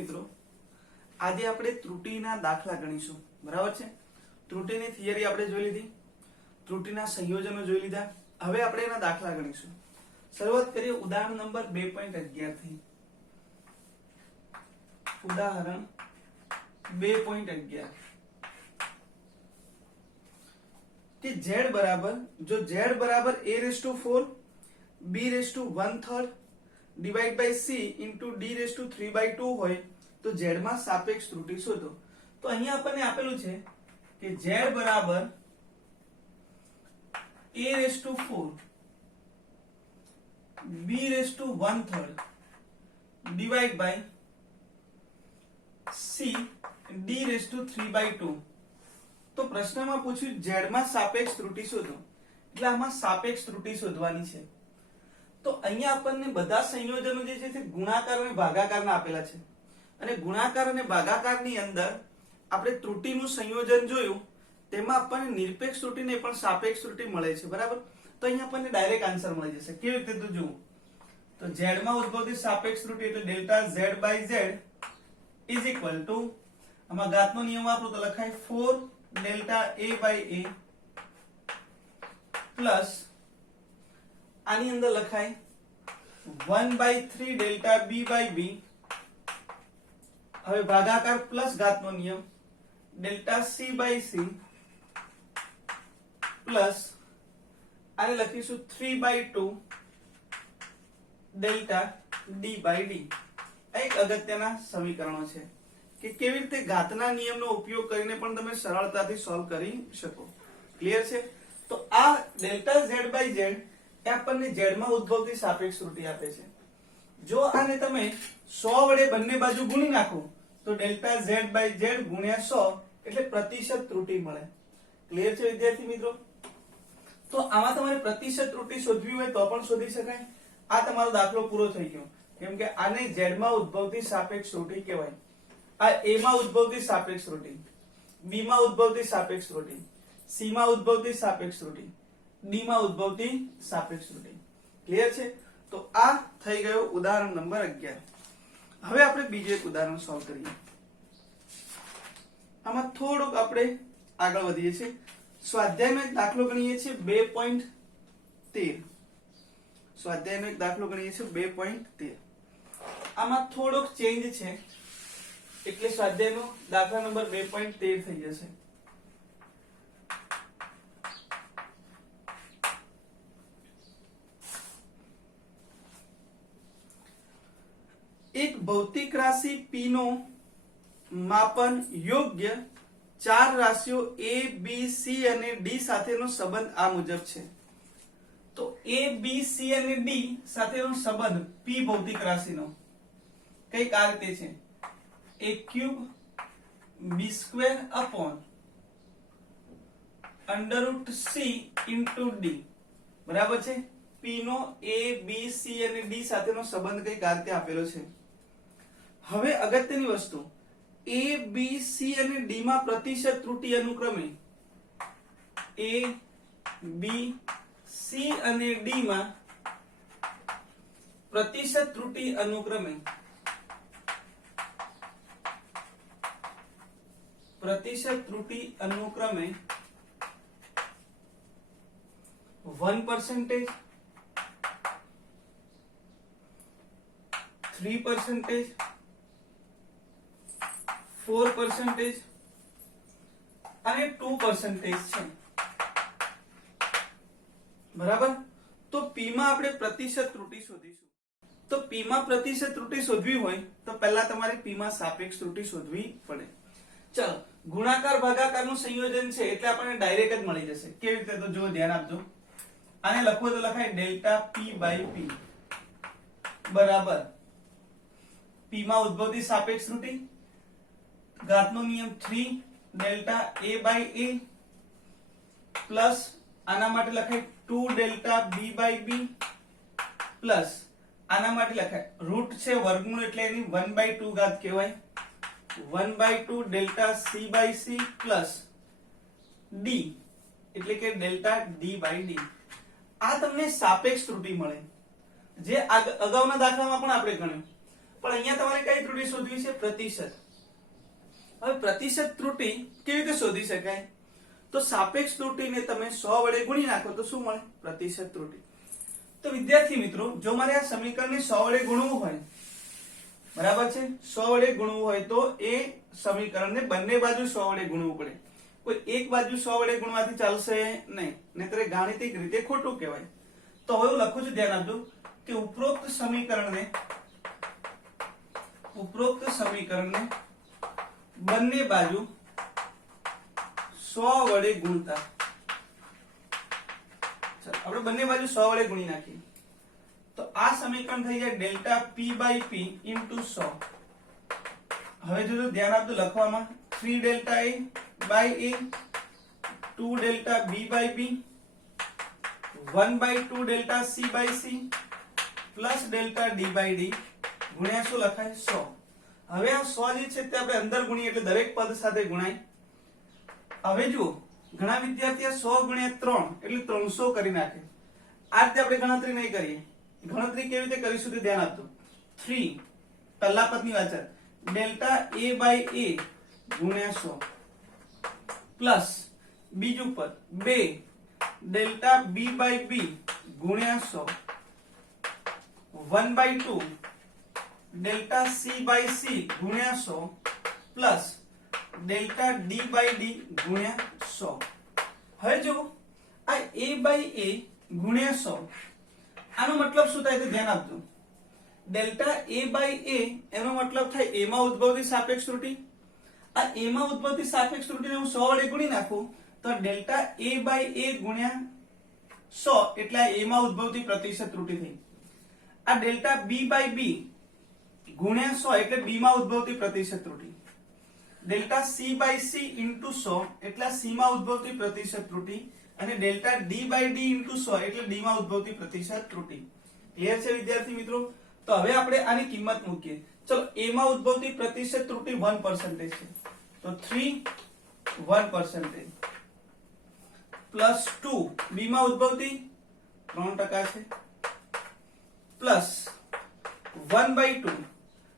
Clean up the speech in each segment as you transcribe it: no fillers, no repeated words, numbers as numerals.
મિત્રો, આજે આપણે ત્રુટીના દાખલા ગણીશું. બરાબર છે? ત્રુટીની થિયરી આપણે જોઈ લીધી, ત્રુટીના સંયોજનો જોઈ લીધા. હવે આપણે એના દાખલા ગણીશું. શરૂઆત કરીએ ઉદાહરણ નંબર 2.11 થી. ઉદાહરણ 2.11 કે z બરાબર, જો z બરાબર a⁴ b⁴ divide by c into d⁵ હોય તો z માં સાપેક્ષ ત્રુટી શોધો. તો અહીંયા આપણને આપેલું છે કે z બરાબર a⁴ b⁴ divide by c d⁵ તો પ્રશ્નમાં પૂછ્યું z માં સાપેક્ષ ત્રુટી શોધો, એટલે આમાં સાપેક્ષ ત્રુટી શોધવાની છે. તો અહીંયા આપણને બધા સંયોજનો જે છે તે ગુણાકાર અને ભાગાકારના આપેલા છે, અને ગુણાકાર અને ભાગાકારની અંદર આપણે ત્રુટીનું સંયોજન જોયું, તેમાં આપણને નિરપેક્ષ ત્રુટી ને પણ સાપેક્ષ ત્રુટી મળે છે. બરાબર? તો અહીંયા આપણને ડાયરેક્ટ આન્સર મળી જશે. કેવી રીતે? તો જુઓ, તો z માં ઉદ્ભવતી સાપેક્ષ ત્રુટી એટલે delta z/z is equal to, આમાં ઘાતનો નિયમ વાપરો તો લખાય 4 ડેલ્ટા a/a પ્લસ આની અંદર લખાય 1/3 ડેલ્ટા b/b. હવે ભાગાકાર પ્લસ ઘાતનો નિયમ ડેલ્ટા c/c પ્લસ આને લખીશું 3/2 ડેલ્ટા d/d. આ એક અગત્યના સમીકરણો છે કે કેવી રીતે ઘાતના નિયમનો ઉપયોગ કરીને પણ તમે સરળતાથી સોલ્વ કરી શકો. ક્લિયર છે? તો આ ડેલ્ટા z/z એ આપણને z માં ઉદ્ભવતી સાપેક્ષ ત્રુટી આપે છે. જો આને તમે 100 વડે બંને બાજુ ગુણી નાખો તો ડેલ્ટા z/z ગુણ્યા 100 એટલે પ્રતિશત ત્રુટી મળે. ક્લિયર છે વિદ્યાર્થી મિત્રો? તો આમાં તમારે પ્રતિશત ત્રુટી શોધવી હોય તો પણ શોધી શકાય. આ તમારો દાખલો પૂરો થઈ ગયો, કેમ કે આને z માં ઉદ્ભવતી સાપેક્ષ ત્રુટી કહેવાય. આ a માં ઉદ્ભવતી સાપેક્ષ ત્રુટી, b માં ઉદ્ભવતી સાપેક્ષ ત્રુટી, c માં ઉદ્ભવતી સાપેક્ષ ત્રુટી, d માં ઉદ્ભવતી સાપેક્ષ ત્રુટી. ક્લિયર છે? તો આ થઈ ગયો ઉદાહરણ નંબર 11. હવે આપણે બીજું એક ઉદાહરણ સોલ્વ કરીએ. આમાં થોડુંક આપણે આગળ વધીએ છીએ. સ્વાધ્યાયનો એક દાખલો ગણીએ છીએ 2.13. સ્વાધ્યાયનો એક દાખલો ગણીએ છીએ 2.13. આમાં થોડોક ચેન્જ છે, એટલે સ્વાધ્યાયનો દાખલા નંબર 2.13 થઈ જશે. એક ભૌતિક રાશિ p નો માપન યોગ્ય 4 રાશિઓ a, b, c અને d સાથેનો સંબંધ આ મુજબ છે. તો a, b, c અને d સાથેનો સંબંધ p ભૌતિક રાશિનો કઈક આ રીતે છે: a³ b² √c * d. બરાબર છે? p no a, b, c અને d સાથેનો સંબંધ કઈક આ રીતે આપેલો છે. હવે અગત્યની વસ્તુ, a, b, c અને d માં પ્રતિશત ત્રુટી અનુક્રમે a, b, c અને d માં પ્રતિશત ત્રુટી અનુક્રમે 1%, 3%, 4% અને 2% છે. બરાબર? તો p માં આપણે પ્રતિશત ત્રુટી શોધીશું. તો p માં પ્રતિશત ત્રુટી શોધવી હોય તો પહેલા તમારે p માં સાપેક્ષ ત્રુટી શોધવી પડે. ચલો, ગુણાકાર ભાગાકારનું સંયોજન છે એટલે આપણને ડાયરેક્ટ જ મળી જશે. કેવી રીતે? તો જો ધ્યાન આપજો. આને લખવું તો લખાય ડેલ્ટા p/p બરાબર p માં ઉદ્ભવતી સાપેક્ષ ત્રુટી, ઘાતનો નિયમ 3 ડેલ્ટા a/a પ્લસ આના માટે લખાય 2 ડેલ્ટા b/b પ્લસ આના માટે લખાય રૂટ છે વર્ગમૂળ એટલે એની 1/2 ઘાત કહેવાય 1/2 ડેલ્ટા c/c પ્લસ d એટલે કે ડેલ્ટા d/d. આ તમને સાપેક્ષ ત્રુટી મળે, જે અગાઉના દાખલામાં પણ આપણે ગણ્યું. પણ અહીંયા તમારે કઈ ત્રુટી શોધવી છે? પ્રતિશત. હવે પ્રતિશત ત્રુટી કેવી રીતે શોધી શકાય? તો સાપેક્ષ ત્રુટીને તમે 100 વડે ગુણી નાખો તો શું મળે? પ્રતિશત ત્રુટી. તો વિદ્યાર્થી મિત્રો, જો મારે આ સમીકરણને 100 વડે ગુણવું હોય, બરાબર છે, 100 વડે ગુણવું હોય તો એ સમીકરણને બંને બાજુ 100 વડે ગુણવું પડે. કોઈ એક બાજુ 100 વડે ગુણવાથી ચાલશે નહીં, નહીંતર ગાણિતિક રીતે ખોટું કહેવાય. તો હવે હું લખું છું, ધ્યાન આપજો કે ઉપરોક્ત સમીકરણને બંને બાજુ 100 વડે ગુણતા. ચાલો આપણે બંને બાજુ 100 વડે ગુણી નાખીએ તો આ સમીકરણ થઈ જાય delta p by p into 100. હવે જો ધ્યાન આપજો લખવામાં, 3 delta a by a, 2 delta b by b, 1 by 2 delta c by c plus delta d by d ગુણ્યા શું લખાય? 100. હવે આ 100 જે છે તે આપણે અંદર ગુણીએ એટલે દરેક પદ સાથે ગુણાય. હવે જુઓ, ઘણા વિદ્યાર્થી 100 ગુણ્યા 3 એટલે 300 કરી નાખે. આ રીતે આપણે ગણતરી નહીં કરીએ. ગણતરી કેવી રીતે કરીશું તે ધ્યાન આપજો. 3 પહેલા પદની વાત છે, ડેલ્ટા a બાય a ગુણ્યા 100 પ્લસ બીજું પદ 2 ડેલ્ટા b બાય b ગુણ્યા 100, 1 by 2 delta c by c ગુણ્યા 100 plus delta d by d ગુણ્યા 100. હવે જો આ a બાય a ગુણ્યા 100, આનો મતલબ શું થાય તે ધ્યાન આપજો. ડેલ્ટા a બાય a એનો મતલબ થાય a માં ઉદ્ભવતી સાપેક્ષ ત્રુટી. આ a માં ઉદ્ભવતી સાપેક્ષ ત્રુટીને હું 100 વડે ગુણી નાખું તો ડેલ્ટા a બાય a ગુણ્યા 100 એટલે a માં ઉદ્ભવતી પ્રતિશત ત્રુટી થઈ. આ ડેલ્ટા b બાય b ગુણ્યા 100 એટલે b માં ઉદ્ભવતી પ્રતિશત ત્રુટી. Delta c by c into 100 એટલે c માં ઉદ્ભવતી પ્રતિશત ત્રુટી, અને delta d by d into 100 એટલે d માં ઉદ્ભવતી પ્રતિશત ત્રુટી. ક્લિયર છે વિદ્યાર્થી મિત્રો? તો હવે આપણે આની કિંમત મૂકીએ. ચલો, a માં ઉદ્ભવતી પ્રતિશત ત્રુટી 1% છે તો 3 1% પ્લસ 2 b માં ઉદ્ભવતી 3% છે પ્લસ 1 બાય 2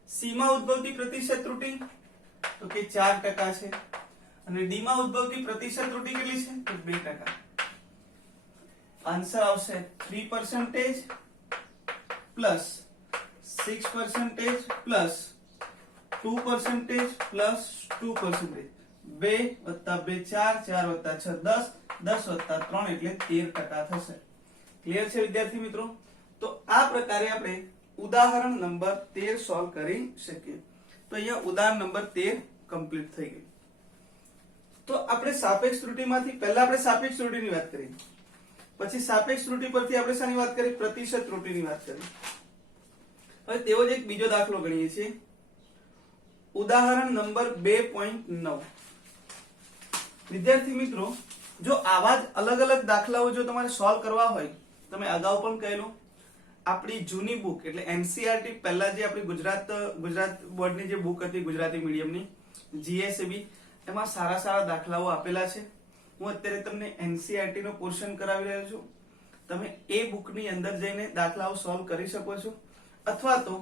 c માં ઉદ્ભવતી પ્રતિશત ત્રુટી તો કે 4% છે, અને d માં ઉદ્ભવતી પ્રતિશત ત્રુટી કેટલી છે તો 2%. આન્સર આવશે 3% પ્લસ 6% પ્લસ 2% પ્લસ 2%. 2 વત્તા 2 4, 4 વત્તા 6 10, 10 વત્તા 3 એટલે 13% થશે. ક્લિયર છે વિદ્યાર્થી મિત્રો? તો આ પ્રકારે આપણે ઉદાહરણ નંબર 13 સોલ્વ કરી શકીએ. તો અહીંયા ઉદાહરણ નંબર 13 કમ્પ્લીટ થઈ ગઈ. તો આપણે સાપેક્ષ ત્રુટીમાંથી પહેલા આપણે સાપેક્ષ ત્રુટીની વાત કરી, પછી સાપેક્ષ ત્રુટી પરથી આપણે શાની વાત કરી? પ્રતિશત ત્રુટીની વાત કરી. હવે તેવો જ એક બીજો દાખલો ગણીએ છીએ, ઉદાહરણ નંબર 2.9. વિદ્યાર્થી મિત્રો, જો આવા જ અલગ અલગ દાખલાઓ જો તમારે સોલ્વ કરવા હોય, તમે અગાઉ પણ કહેલું, આપણી જૂની બુક એટલે એનસીઆરટી પહેલા જે આપણી ગુજરાત બોર્ડની જે બુક હતી ગુજરાતી મીડિયમની જીએસબી, એમાં સારા સારા દાખલાઓ આપેલા છે. હું અત્યારે તમને એનસીઆરટી નો પોર્શન કરાવી રહ્યો છું. તમે એ બુકની અંદર જઈને દાખલાઓ સોલ્વ કરી શકો છો, અથવા તો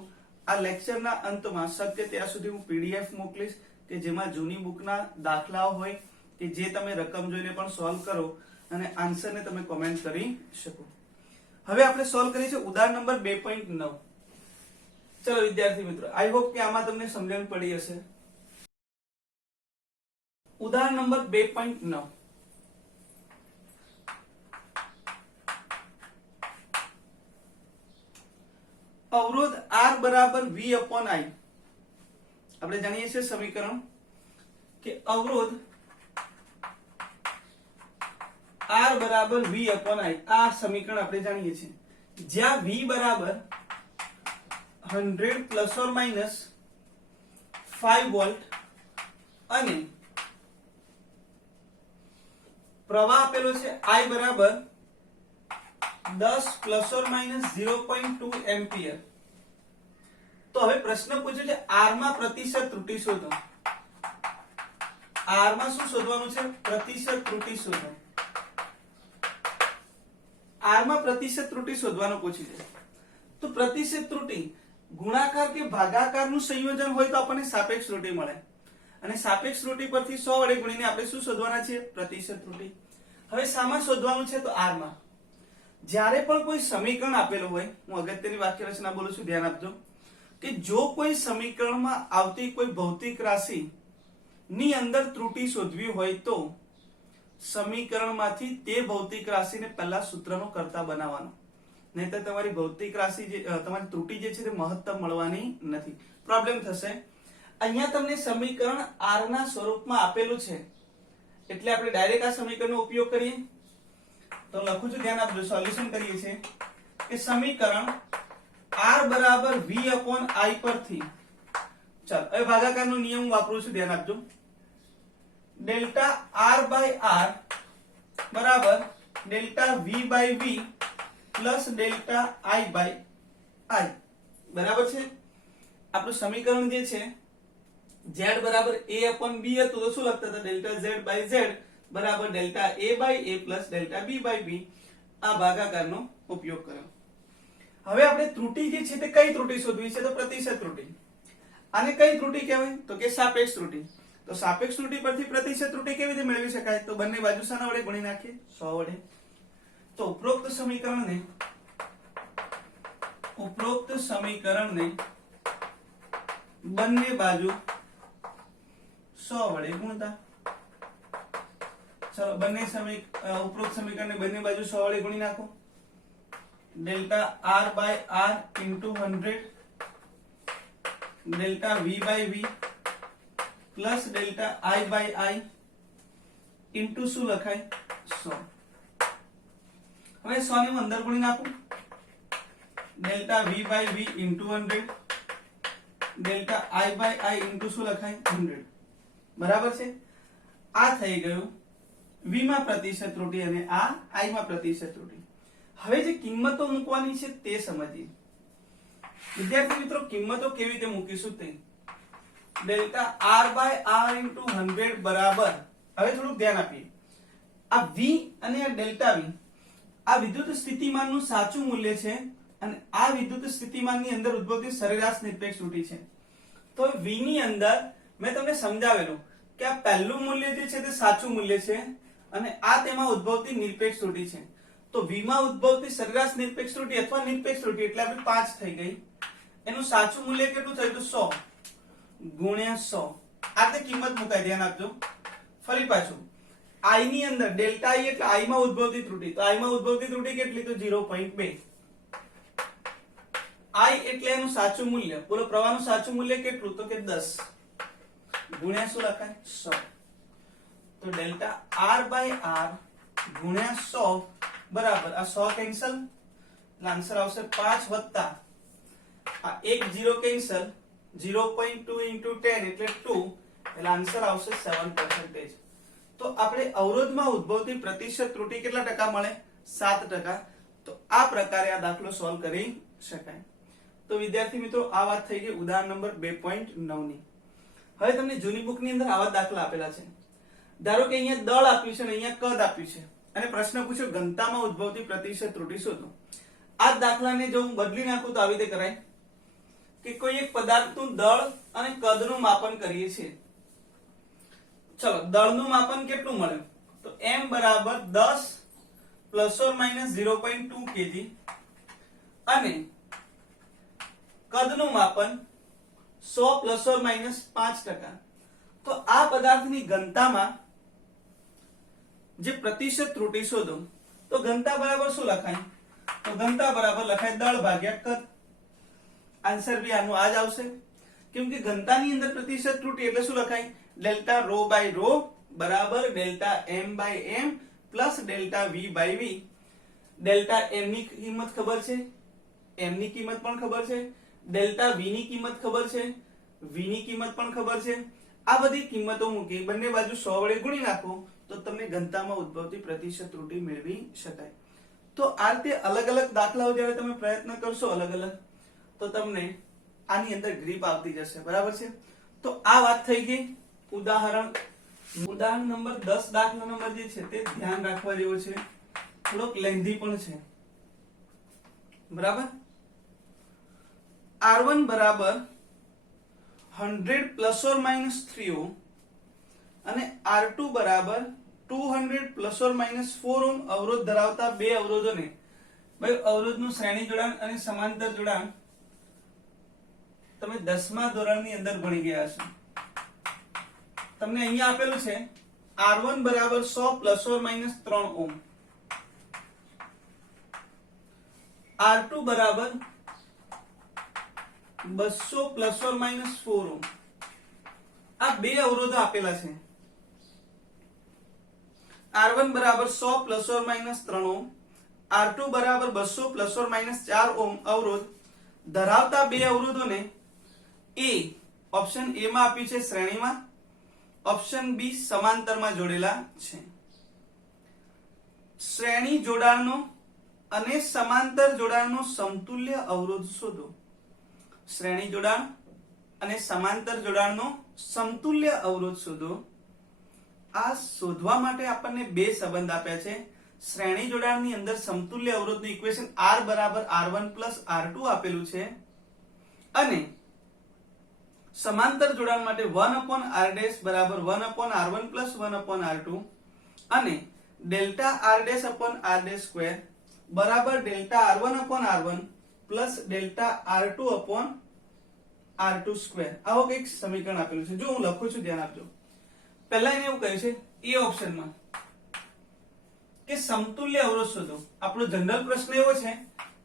આ લેક્ચરના અંતમાં શક્ય ત્યાં સુધી હું પીડીએફ મોકલીશ કે જેમાં જૂની બુકના દાખલાઓ હોય કે જે તમે રકમ જોઈને પણ સોલ્વ કરો અને આન્સરને તમે કોમેન્ટ કરી શકો. હવે આપણે સોલ્વ કરીએ છીએ ઉદાહરણ નંબર 2.9. ચલો વિદ્યાર્થી મિત્રો, આઈ હોપ કે આમાં તમને સમજણ પડી હશે. ઉદાહરણ નંબર 2.9. અવરોધ R બરાબર V upon I. આપણે જાણીએ છીએ સમીકરણ કે અવરોધ R બરાબર V upon I. આ સમીકરણ આપણે જાણીએ છીએ, જ્યાં V બરાબર 100 પ્લસ ઓર માઇનસ 5 વોલ્ટ અને પ્રવાહ આપેલો છે I બરાબર 10 પ્લસ ઓર માઇનસ 0.2 એમ્પિયર. તો હવે પ્રશ્ન પૂછ્યો છે R માં પ્રતિશત ત્રુટી શોધો. R માં શું શોધવાનું છે? પ્રતિશત ત્રુટી શોધો. R માં પ્રતિશત ત્રુટી શોધવાનું પૂછ્યું છે. તો પ્રતિશત ત્રુટી ગુણાકાર કે ભાગાકારનું સંયોજન હોય તો આપણને સાપેક્ષ ત્રુટિ મળે, અને સાપેક્ષ ત્રુટિ પરથી 100 વડે ગુણીને આપણે શું શોધવાના છે? પ્રતિશત ત્રુટિ. હવે શામાં શોધવાનું છે? તો r માં. જ્યારે પણ કોઈ સમીકરણ આપેલું હોય, હું અગત્યની વાક્ય રચના બોલું છું, ધ્યાન આપજો, કે જો કોઈ સમીકરણમાં આવતી કોઈ ભૌતિક રાશિ ની અંદર ત્રુટિ શોધવી હોય તો સમીકરણમાંથી તે ભૌતિક રાશિને પહેલા સૂત્રનો કર્તા બનાવવાનો, નહીતર તમારી ભૌતિક રાશિ તમારી ત્રુટિ જે છે તે મહત્તમ મળવાની નથી, પ્રોબ્લેમ થશે. અહીંયા તમને સમીકરણ r ના સ્વરૂપમાં આપેલું છે એટલે આપણે ડાયરેક્ટ આ સમીકરણનો ઉપયોગ કરીએ. તો લખું છું, ધ્યાન આપજો, સોલ્યુશન કરીએ છીએ કે સમીકરણ r બરાબર v/i પરથી, ચાલો હવે ભાગાકારનો નિયમ વાપરું છું, ધ્યાન આપજો. ડેલ્ટા r/r બરાબર delta v/v plus delta i/i બરાબર છે. આપણું સમીકરણ જે છે z બરાબર a/b હતું તો શું લખતા હતા? ડેલ્ટા z/z બરાબર delta a/a plus delta b/b. આ ભાગાકારનો ઉપયોગ કર્યો. હવે આપણે ત્રુટિ જે છે તે કઈ ત્રુટિ શોધવી છે? તો પ્રતિશત ત્રુટિ. આને કઈ ત્રુટિ કહેવાય? તો કે સાપેક્ષ ત્રુટિ. તો સાપેક્ષ ત્રુટિ પરથી પ્રતિશત ત્રુટિ કેવી રીતે મેળવી શકાય? તો બંને બાજુ શાના વડે ગુણી નાખીએ? 100 વડે. તો ઉપરોક્ત સમીકરણને બંને બાજુ 100 વડે ગુણતા. ચલો ઉપરોક્ત સમીકરણને બંને બાજુ 100 વડે ગુણી નાખો. Delta r/r into 100 delta v/v plus delta i/i into શું લખાય? 100. હવે 100 ને હું અંદર ગુણી નાખું. Delta v/v into 100 delta i/i into શું લખાય? 100. બરાબર છે. આ થઈ ગયું v માં પ્રતિશત ત્રુટિ અને આ i માં પ્રતિશત ત્રુટિ. હવે જે કિંમતો મૂકવાની છે તે સમજીએ. વિદ્યાર્થી મિત્રો, કિંમતો કેવી રીતે મૂકીશું તે. ડેલ્ટા r/r into 100 બરાબર, હવે થોડુંક ધ્યાન આપીએ, આ v અને આ ડેલ્ટા v આ વિદ્યુત સ્થિતિમાનનું સાચું મૂલ્ય છે અને આ વિદ્યુત સ્થિતિમાનની અંદર ઉદ્ભવતી સરેરાશ નિરપેક્ષ ત્રુટિ છે. તો v ની અંદર મેં તમને સમજાવેલું કે આ પહેલું મૂલ્ય જે છે તે સાચું મૂલ્ય છે અને આ તેમાં ઉદ્ભવતી નિરપેક્ષ ત્રુટિ છે. તો v માં ઉદ્ભવતી સરેરાશ નિરપેક્ષ ત્રુટિ અથવા નિરપેક્ષ ત્રુટિ એટલે આપણે 5 થઈ ગઈ. એનું સાચું મૂલ્ય કેટલું થયું? તો 100 ગુણ્યા 100. આ તે કિંમત મુકાય, ધ્યાન આપજો. ફરી પાછું i ની અંદર ડેલ્ટા i એટલે i માં ઉદ્ભવતી ત્રુટિ. તો i માં ઉદ્ભવતી ત્રુટિ કેટલી? તો 0.2. i એટલે એનું સાચું મૂલ્ય, પૂરો પ્રવાહનું સાચું મૂલ્ય કેટલું? તો કે 10 ગુણ્યા શું લખાય? 100. તો ડેલ્ટા r/r ગુણ્યા 100 બરાબર આ 100 કેન્સલ એટલે આન્સર આવશે 5 વત્તા આ 1 0 કેન્સલ 0.2 into 10 એટલે 2 એટલે આન્સર આવશે 7%. તો આપણે અવરોધમાં ઉદ્ભવતી પ્રતિશત ત્રુટિ કેટલા ટકા મળે? 7%. તો આ પ્રકારે આ દાખલો સોલ્વ કરી શકાય. તો વિદ્યાર્થી મિત્રો, આ વાત થઈ ગઈ ઉદાહરણ નંબર 2.9 ની. હવે તમને જૂની બુક ની અંદર આવા દાખલા આપેલા છે. ધારો કે અહીંયા દળ આપ્યું છે અને અહીંયા કદ આપ્યું છે અને પ્રશ્ન પૂછ્યો ઘનતામાં ઉદ્ભવતી પ્રતિશત ત્રુટિ શોધો. આ દાખલાને જો હું બદલી નાખું તો આવી રીતે કરાય કે કોઈ એક પદાર્થનું દળ અને કદનું માપન કરીએ છીએ. ચલો, દળનું માપન કેટલું મળ્યું? તો m બરાબર 10 પ્લસ ઓર માઇનસ 0.2 kg અને કદનું માપન 100 પ્લસ ઓર માઇનસ 5%. તો આ પદાર્થની ઘનતામાં જે પ્રતિશત ત્રુટિ શોધો. તો ઘનતા બરાબર શું લખાય? તો ઘનતા બરાબર લખાય દળ ભાગ્યા કદ. આન્સર બી આનું આ જ આવશે, કેમ કે ઘનતાની અંદર પ્રતિશત ત્રુટિ એટલે શું લખાય? ડેલ્ટા રો બાય રો બરાબર delta m by m plus delta v by v. Delta m ની કિંમત ખબર છે, m ની કિંમત પણ ખબર છે, ડેલ્ટા v ની કિંમત ખબર છે, v ની કિંમત પણ ખબર છે. આ બધી કિંમતો મૂકી બંને બાજુ 100 વડે ગુણી નાખો તો તમને ઘનતામાં ઉદ્ભવતી પ્રતિશત ત્રુટિ મેળવી શકાય. તો આ રીતે અલગ અલગ દાખલાઓ જ્યારે તમે પ્રયત્ન કરશો અલગ અલગ, તો તમને આની અંદર ગ્રીપ આવતી જશે. બરાબર છે. તો આ વાત થઈ ગઈ ઉદાહરણ નંબર 10. દાખલા નંબર જે છે તે ધ્યાન રાખવા જેવો છે, થોડોક લેન્ધી પણ છે. બરાબર. R1 બરાબર 100 પ્લસ ઓર માઇનસ 3 ઓહમ અને R2 બરાબર 200 પ્લસ ઓર માઇનસ 4 ઓહમ અવરોધ ધરાવતા બે અવરોધોને, ભાઈ અવરોધનું શ્રેણી જોડાણ અને સમાંતર જોડાણ તમે 10મા ધોરણની અંદર ભણી ગયા હશો. તમને અહીંયા આપેલું છે R1 બરાબર 100 plus or minus 3 ohm, R2 બરાબર 200 પ્લસ ઓર માઇનસ 4 ઓહમ. આ બે અવરોધો આપેલા છે. R1 બરાબર 100 plus or minus 3 ohm, R2 બરાબર 200 પ્લસ ઓર માઇનસ 4 ઓહમ અવરોધ ધરાવતા બે અવરોધોને એ ઓપ્શન એ માં આપ્યું છે શ્રેણીમાં, ઓપ્શન બી સમાંતરમાં જોડેલા છે. શ્રેણી જોડાણનો અને સમાંતર જોડાણનો સમતુલ્ય અવરોધ શોધો. શ્રેણી જોડાણ અને સમાંતર જોડાણનો સમતુલ્ય અવરોધ શોધો. આ શોધવા માટે આપણને બે સંબંધ આપ્યા છે. શ્રેણી જોડાણની અંદર સમતુલ્ય અવરોધનું ઇક્વેશન R બરાબર R1 પ્લસ R2 આપેલું છે અને સમાંતર જોડાણ માટે 1/r' બરાબર 1/r1 પ્લસ 1/r2 અને ડેલ્ટા r' સ્ક્વેર બરાબર delta r1/r1 plus delta r2/r2 square. આવો કંઈક સમીકરણ આપેલું છે. જો હું લખું છું ધ્યાન આપજો. પહેલા એને એવું કહ્યું છે એ ઓપ્શનમાં કે સમતુલ્ય અવરોધ શોધો. આપણો જનરલ પ્રશ્ન એવો છે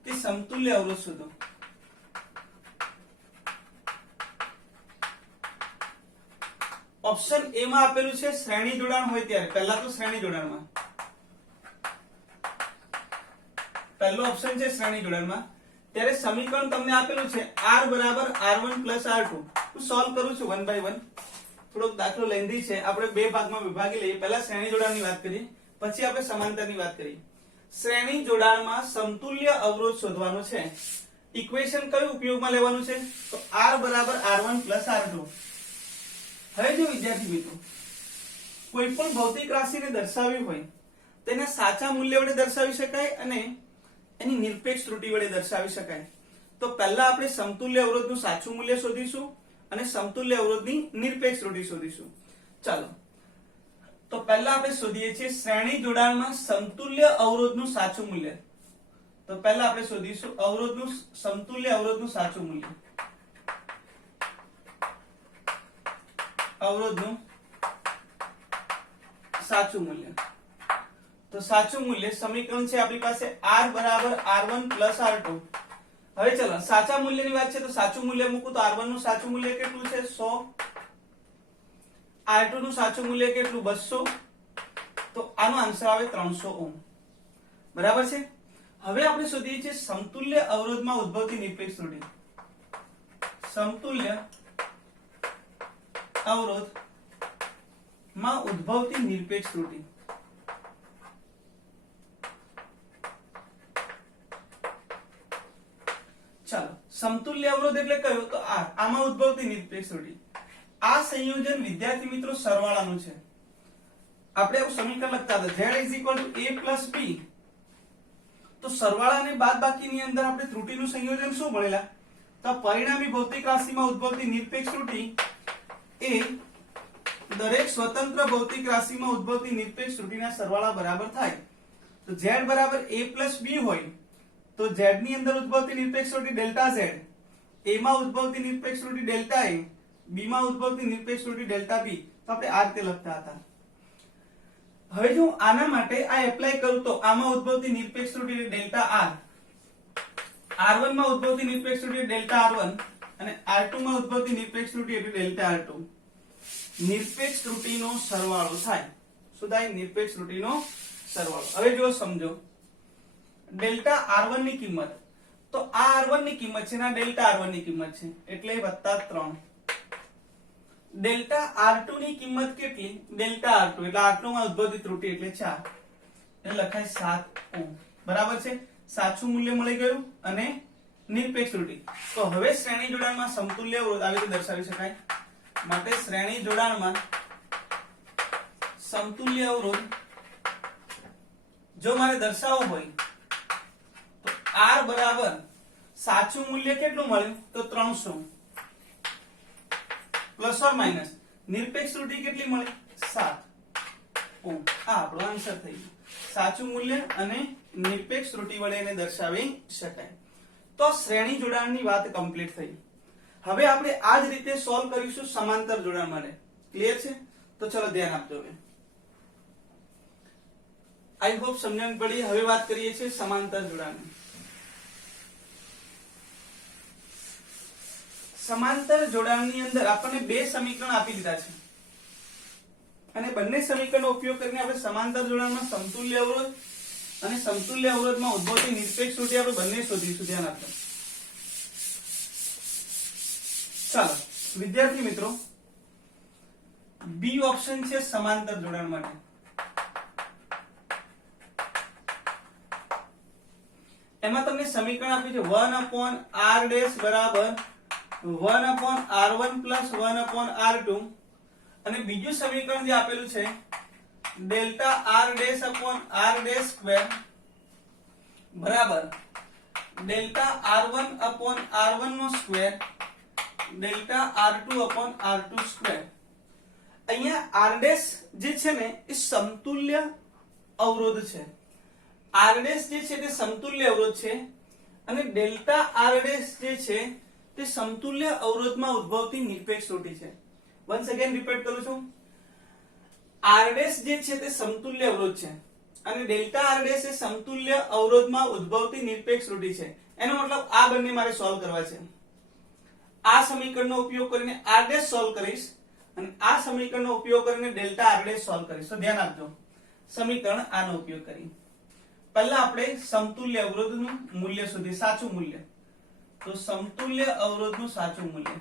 કે સમતુલ્ય અવરોધ શોધો. ઓપ્શન એ માં આપેલું છે શ્રેણી જોડાણ હોય ત્યારે. પહેલા તો શ્રેણી જોડાણમાં, પહેલો ઓપ્શન છે શ્રેણી જોડાણમાં, ત્યારે સમીકરણ તમને આપેલું છે R બરાબર R1 પ્લસ R2. હું સોલ્વ કરું છું વન બાય વન. થોડોક દાખલો લેન્ધી છે, આપણે બે ભાગમાં વિભાગી લઈએ. પહેલા શ્રેણી જોડાણની વાત કરીએ, પછી આપણે સમાંતરની વાત કરીએ. શ્રેણી જોડાણમાં સમતુલ્ય અવરોધ શોધવાનો છે. ઇક્વેશન કયું ઉપયોગમાં લેવાનું છે? તો R બરાબર R1 પ્લસ R2. હવે જો વિદ્યાર્થી મિત્રો કોઈ પણ ભૌતિક રાશિને દર્શાવવી હોય તેને સાચા મૂલ્ય વડે દર્શાવી શકાય અને એની નિરપેક્ષ ત્રુટિ વડે દર્શાવી શકાય. તો પહેલા આપણે સમતુલ્ય અવરોધનું સાચું મૂલ્ય શોધીશું અને સમતુલ્ય અવરોધની નિરપેક્ષ ત્રુટિ શોધીશું. ચાલો, તો પહેલા આપણે શોધીએ છીએ શ્રેણી જોડાણમાં સમતુલ્ય અવરોધનું સાચું મૂલ્ય. તો પહેલા આપણે શોધીશું અવરોધનું સમતુલ્ય અવરોધનું સાચું મૂલ્ય. અવરોધનું સાચું મૂલ્ય. તો સાચું મૂલ્ય સમીકરણ છે આપણી પાસે R બરાબર R1 પ્લસ R2. હવે ચલો સાચા મૂલ્યની વાત છે તો સાચું મૂલ્ય મૂકું તો R1 નું સાચું મૂલ્ય કેટલું છે? 100. R2 નું સાચું મૂલ્ય કેટલું? 200. તો આનો આન્સર આવે 300 ઓહમ. બરાબર છે. હવે આપણે શોધીએ છીએ સમતુલ્ય અવરોધમાં ઉદ્ભવતી નિરપેક્ષ ત્રુટિ. સમતુલ્ય અવરોધ માં ઉદ્ભવતી નિરપેક્ષ ત્રુટિ. ચાલો, સમતુલ્ય અવરોધ એટલે કયો? તો R. આમાં ઉદ્ભવતી નિરપેક્ષ ત્રુટિ. આ સંયોજન વિદ્યાર્થી મિત્રો સરવાળાનું છે. આપણે એવું સમીકરણ લખતા હતા Z a b. તો સરવાળા અને બાદબાકીની અંદર આપણે ત્રુટિનું સંયોજન શું ભણેલા? તો પરિણામી ભૌતિક રાશિમાં ઉદ્ભવતી નિરપેક્ષ ત્રુટિ એ દરેક સ્વતંત્ર ભૌતિક રાશિમાં ઉદ્ભવતી નિરપેક્ષ ત્રુટિના સરવાળા બરાબર થાય. તો Z બરાબર a b હોય તો Z ની અંદર ઉદ્ભવતી નિરપેક્ષ ત્રુટિ ડેલ્ટા Z, A માં ઉદ્ભવતી નિરપેક્ષ ત્રુટિ ડેલ્ટા A, B માં ઉદ્ભવતી નિરપેક્ષ ત્રુટિ ડેલ્ટા B. તો આપણે આ રીતે લખતા હતા. હવે જો આના માટે આ એપ્લાય કરું તો આમાં ઉદ્ભવતી નિરપેક્ષ ત્રુટિ ડેલ્ટા R, R1 માં ઉદ્ભવતી નિરપેક્ષ ત્રુટિ ડેલ્ટા R1 અને R2 માં ઉદ્ભવતી નિરપેક્ષ ત્રુટિ એટલે ડેલ્ટા R2. નિરપેક્ષ ત્રુટિનો સરવાળો થાય. શું થાય? નિરપેક્ષ ત્રુટિનો સરવાળો. હવે જો સમજો ડેલ્ટા R1 ની કિંમત, તો આ R1 ની કિંમત છે ને આ ડેલ્ટા R1 ની કિંમત છે એટલે +3. ડેલ્ટા R2 ની કિંમત કેટલી? ડેલ્ટા R2 એટલે R2 માં ઉદ્ભવતી ત્રુટિ એટલે 4 એટલે લખાય 7 ઓહમ. બરાબર છે. સાચું મૂલ્ય મળી ગયું અને નિરપેક્ષ ત્રુટિ. તો હવે શ્રેણી જોડાણમાં સમતુલ્ય અવરોધ આવી રીતે દર્શાવી શકાય. માટે શ્રેણી જોડાણમાં સમતુલ્ય અવરોધ જો મારે દર્શાવવો હોય તો R બરાબર સાચું મૂલ્ય કેટલું મળ્યું તો 300 પ્લસ ઓર માઇનસ નિરપેક્ષ ત્રુટિ કેટલી મળી 7 ઓમ. આ આપણો આન્સર થઈ ગયો. સાચું મૂલ્ય અને નિરપેક્ષ ત્રુટિ વડે એને દર્શાવી શકાય. તો શ્રેણી જોડાણની વાત કમ્પ્લીટ થઈ. હવે આપણે આ જ રીતે સોલ્વ કરીશું સમાંતર જોડાણ માટે. ક્લિયર છે? તો ચલો ધ્યાન આપજો. હવે આઈ હોપ સમજણ પડી. હવે વાત કરીએ છીએ સમાંતર જોડાણની. સમાંતર જોડાણની અંદર આપણને બે સમીકરણ આપી દીધા છે અને બંને સમીકરણનો ઉપયોગ કરીને આપણે સમાંતર જોડાણમાં સમતુલ્ય અવરોધ અને સમતુલ્ય અવરોધમાં ઉદ્ભવતી નિરપેક્ષ ત્રુટિ આપણે બંને શોધીશું. ધ્યાન આપજો. ચાલો વિદ્યાર્થી મિત્રો, બી ઓપ્શન છે સમાંતર જોડાણ માટે. એમાં તમને સમીકરણ આપ્યું છે 1/r ડેશ બરાબર 1/r1 પ્લસ 1/r2 અને બીજું સમીકરણ જે આપેલું છે delta r dash upon r dash square બરાબર ડેલ્ટા r1 અપોન r1 નો square delta r2 upon r2 square. અહીંયા r ડેશ જે છે ને એ સમતુલ્ય અવરોધ છે. r ડેશ જે છે તે સમતુલ્ય અવરોધ છે અને ડેલ્ટા r ડેશ જે છે તે સમતુલ્ય અવરોધમાં ઉદ્ભવતી નિરપેક્ષ ત્રુટિ છે. વન્સ અગેન રિપીટ કરું છું. r ડેશ જે છે તે સમતુલ્ય અવરોધ છે અને ડેલ્ટા r ડેશ એ સમતુલ્ય અવરોધમાં ઉદ્ભવતી નિરપેક્ષ ત્રુટિ છે. એનો મતલબ આ બંને મારે સોલ્વ કરવા છે. આ સમીકરણનો ઉપયોગ કરીને r ડેશ સોલ્વ કરીશ અને આ સમીકરણનો ઉપયોગ કરીને ડેલ્ટા r ડેશ સોલ્વ કરીશ. તો ધ્યાન આપજો. સમીકરણ આનો ઉપયોગ કરી પહેલા આપણે સમતુલ્ય અવરોધનું મૂલ્ય શોધીએ, સાચું મૂલ્ય. તો સમતુલ્ય અવરોધનું સાચું મૂલ્ય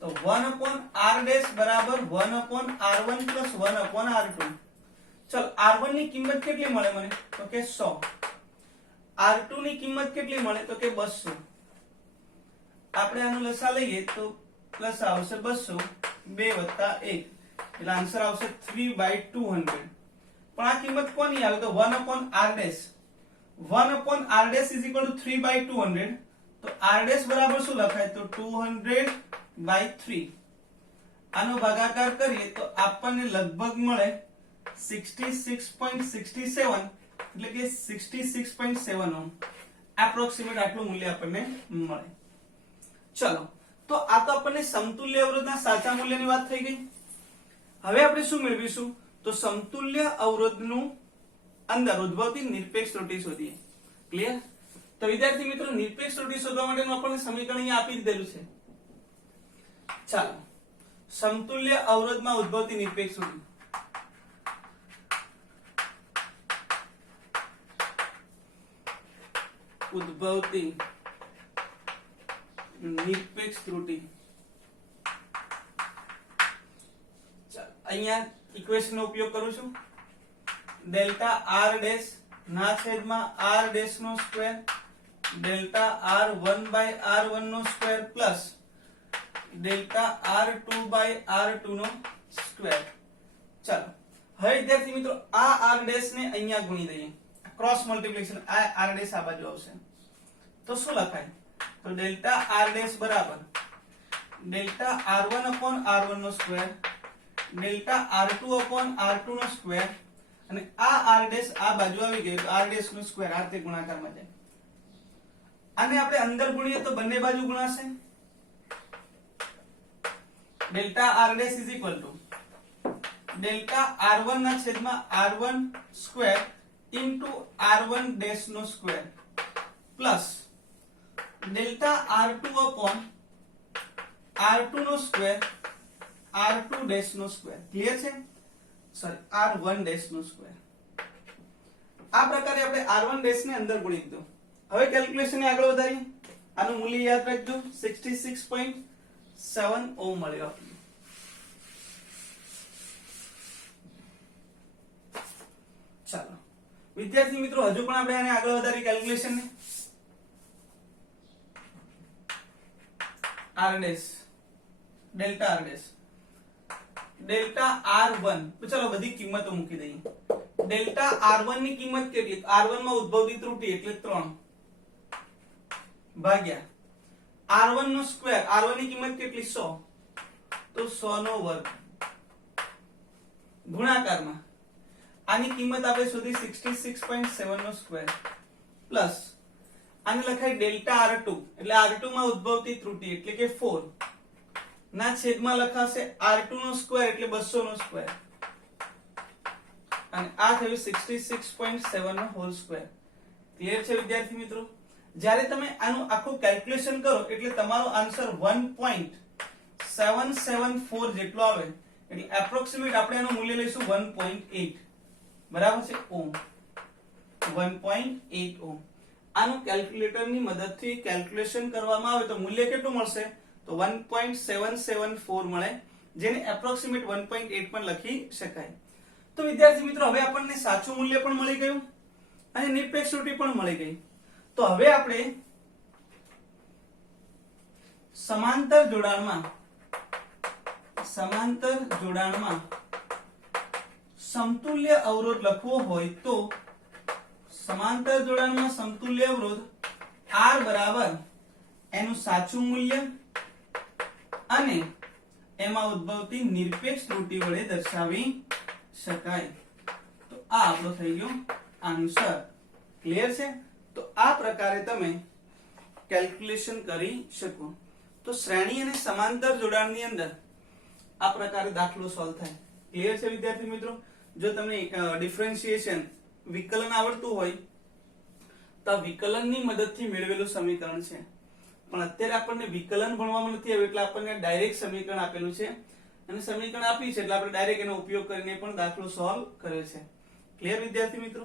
તો 1/r ડેશ બરાબર 1/r1 પ્લસ 1/r2. ચલો r1 ની કિંમત કેટલી મળે મને તો કે 100. r2 ની કિંમત કેટલી મળે તો કે 200. આપણે આનું લસા લઈએ તો પ્લસ આવશે 200 2 + 1 એટલે આન્સર આવશે 3/200. પણ આ કિંમત કોની આવે તો 1/r ડેશ 1/r ડેશ = 3/200. તો r ડેશ બરાબર શું લખાય તો 200/3. આનો ભાગાકાર કરીએ તો આપણને લગભગ મળે 66.67 એટલે કે 66.7 ઓહ્મ. એપ્રોક્સિમેટ આટલું મૂલ્ય આપણને મળે. ચલો તો આ તો આપણને સમતુલ્ય અવરોધના સાચા મૂલ્યની વાત થઈ ગઈ. હવે આપણે શું મેળવીશું તો સમતુલ્ય અવરોધનું અંદર ઉદ્ભવતી નિરપેક્ષ ત્રુટિ શોધીએ. ક્લિયર? તો વિદ્યાર્થી મિત્રો, નિરપેક્ષ ત્રુટિ શોધવા માટેનું આપણને સમીકરણ અહીંયા આપી દીધેલું છે. ચાલો સમતુલ્ય અવરોધમાં ઉદ્ભવતી નિરપેક્ષ ત્રુટિ ઉદ્ભવતી નિરપેક્ષ ત્રુટિ. અહીંયા ઇક્વેશન નો ઉપયોગ કરું છું. ડેલ્ટા r ડેશ ના છેદમાં r ડેશ નો સ્ક્વેર ડેલ્ટા r1/r1 નો સ્ક્વેર પ્લસ ડેલ્ટા r2/r2 નો સ્ક્વેર. ચાલો હવે વિદ્યાર્થી મિત્રો આ r ડેશ ને અહીંયા ગુણી દઈએ. ક્રોસ મલ્ટીપ્લિકેશન આ r ડેશ આ બાજુ આવશે તો શું લખાય તો ડેલ્ટા r ડેશ બરાબર ડેલ્ટા r1/r1 નો સ્ક્વેર ડેલ્ટા r2/r2 નો સ્ક્વેર અને આ r ડેશ આ બાજુ આવી ગયો તો r ડેશ નો સ્ક્વેર આ રીતે ગુણાકારમાં જાય. આને આપણે અંદર ગુણીએ તો બંને બાજુ ગુણાશે. Delta r dash = delta r1 ના છેદમાં r1 square into r1 dash નો સ્ક્વેર પ્લસ ડેલ્ટા r2/r2 નો સ્ક્વેર r2 ડેશ નો સ્ક્વેર. ક્લિયર છે? સોરી r1 ડેશ નો સ્ક્વેર. આ પ્રકારે આપણે r1 ડેશ ને અંદર ગુણી દીધું. હવે કેલ્ક્યુલેશન ને આગળ વધારીએ. આનું મૂલ્ય યાદ રાખજો 66.7 ઓહ્મ મળ્યો આપણને. ચાલો વિદ્યાર્થી મિત્રો, હજુ પણ આપણે આને આગળ વધારી કેલ્ક્યુલેશન ને. r dash delta r dash delta R1, ચલો બધી કિંમતો મૂકી દઈએ. ડેલ્ટા R1 ની કિંમત કેટલી? R1 માં ઉદ્ભવતી ત્રુટી એટલે 3 ભાગ્યા R1 નો સ્ક્વેર. R1 ની કિંમત કેટલી? 100, તો 100 નો વર્ગ ગુણાકારમાં આની કિંમત આપણે શોધી 66.7 નો સ્ક્વેર પ્લસ આને લખાય ડેલ્ટા R2 એટલે R2 માં ઉદ્ભવતી ત્રુટી એટલે કે 4 ના છેદમાં લખાશે R2 નો સ્ક્વેર એટલે 200 નો સ્ક્વેર અને આ થયું 66.7 નો હોલ સ્ક્વેર. ક્લિયર છે વિદ્યાર્થી મિત્રો? જ્યારે તમે આનું આખું કેલ્ક્યુલેશન કરો એટલે તમારો આન્સર 1.774 જેટલો આવે એટલે એપ્રોક્સિમેટ આપણે આનું મૂલ્ય લઈશું 1.8 બરાબર છે ઓમ. 1.8 ઓમ. આનું કેલ્ક્યુલેટર ની મદદથી કેલ્ક્યુલેશન કરવામાં આવે તો મૂલ્ય કેટલું મળશે? તો 1.774 મળે, જેને એપ્રોક્સિમેટ 1.8 પણ લખી શકાય. તો વિદ્યાર્થી મિત્રો હવે આપણને સાચું મૂલ્ય પણ મળી ગયું અને નિરપેક્ષ ત્રુટી પણ મળી ગઈ. તો હવે આપણે સમાંતર જોડાણમાં સમતુલ્ય અવરોધ લખવો હોય તો સમાંતર જોડાણમાં સમતુલ્ય અવરોધ R બરાબર એનું સાચું મૂલ્ય અને એમાં ઉદ્ભવતી નિરપેક્ષ ત્રુટી વડે દર્શાવી શકાય. તો આ આપણો થઈ ગયો આન્સર. ક્લિયર છે? તો આ પ્રકારે તમે કેલ્ક્યુલેશન કરી શકો. તો શ્રેણી અને સમાંતર જોડાણની અંદર આ પ્રકારે દાખલો સોલ્વ થાય. ક્લિયર છે વિદ્યાર્થી મિત્રો? જો તમને ડિફરન્શિએશન વિકલન આવડતું હોય તો વિકલનની મદદથી મેળવેલું સમીકરણ છે, પણ અત્યારે આપણને વિકલન ભણવામાં નથી આવ્યું એટલે આપણને ડાયરેક્ટ સમીકરણ આપેલું છે અને સમીકરણ આપ્યું છે એટલે આપણે ડાયરેક્ટ એનો ઉપયોગ કરીને પણ દાખલો સોલ્વ કર્યો છે. ક્લિયર વિદ્યાર્થી મિત્રો?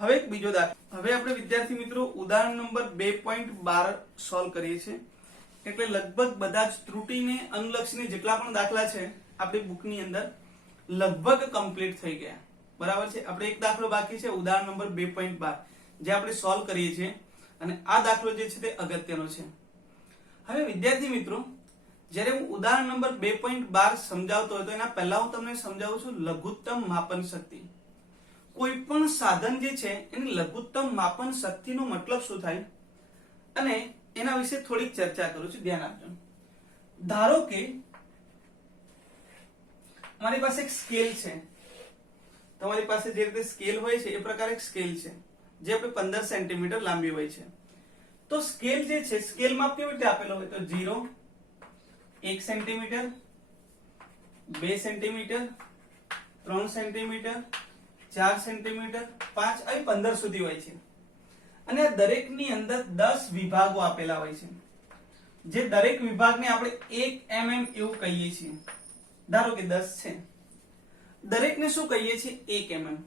હવે એક બીજો દાખલો. હવે આપણે વિદ્યાર્થી મિત્રો ઉદાહરણ નંબર 2.12 સોલ્વ કરીએ છીએ. એટલે લગભગ બધા જ ત્રુટીને અનુલક્ષીને જેટલા પણ દાખલા છે આપણી બુકની અંદર લગભગ કમ્પ્લીટ થઈ ગયા. બરાબર છે? આપણે એક દાખલો બાકી છે ઉદાહરણ નંબર 2.12 જે આપણે સોલ્વ કરીએ છીએ અને આ દાખલો જે છે તે અગત્યનો છે. હવે વિદ્યાર્થી મિત્રો જ્યારે હું ઉદાહરણ નંબર 2.12 સમજાવતો હોય તો એના પહેલા હું તમને સમજાવું છું લઘુત્તમ માપન શક્તિ. કોઈ પણ સાધન જે છે એની લઘુત્તમ માપન શક્તિનો મતલબ શું થાય અને એના વિશે થોડીક ચર્ચા કરું છું. ધ્યાન આપજો. ધારો કે અમારી પાસે એક સ્કેલ છે. તમારી પાસે જે રીતે સ્કેલ હોય છે એ પ્રકારે એક સ્કેલ છે જે આપણે 15 સેન્ટીમીટર લાંબી હોય છે. તો સ્કેલ જે છે સ્કેલ માપ કેવી રીતે આપેલો હોય તો 0, 1 સેન્ટીમીટર, 2 સેન્ટીમીટર, 3 સેન્ટીમીટર, 4 સેન્ટીમીટર, 5 આવી 15 સુધી હોય છે. અને આ દરેકની અંદર 10 વિભાગો આપેલા હોય છે જે દરેક વિભાગને આપણે 1 mm એવું કહીએ છીએ. ધારો કે 10 છે, દરેકને શું કહીએ છીએ 1 mm.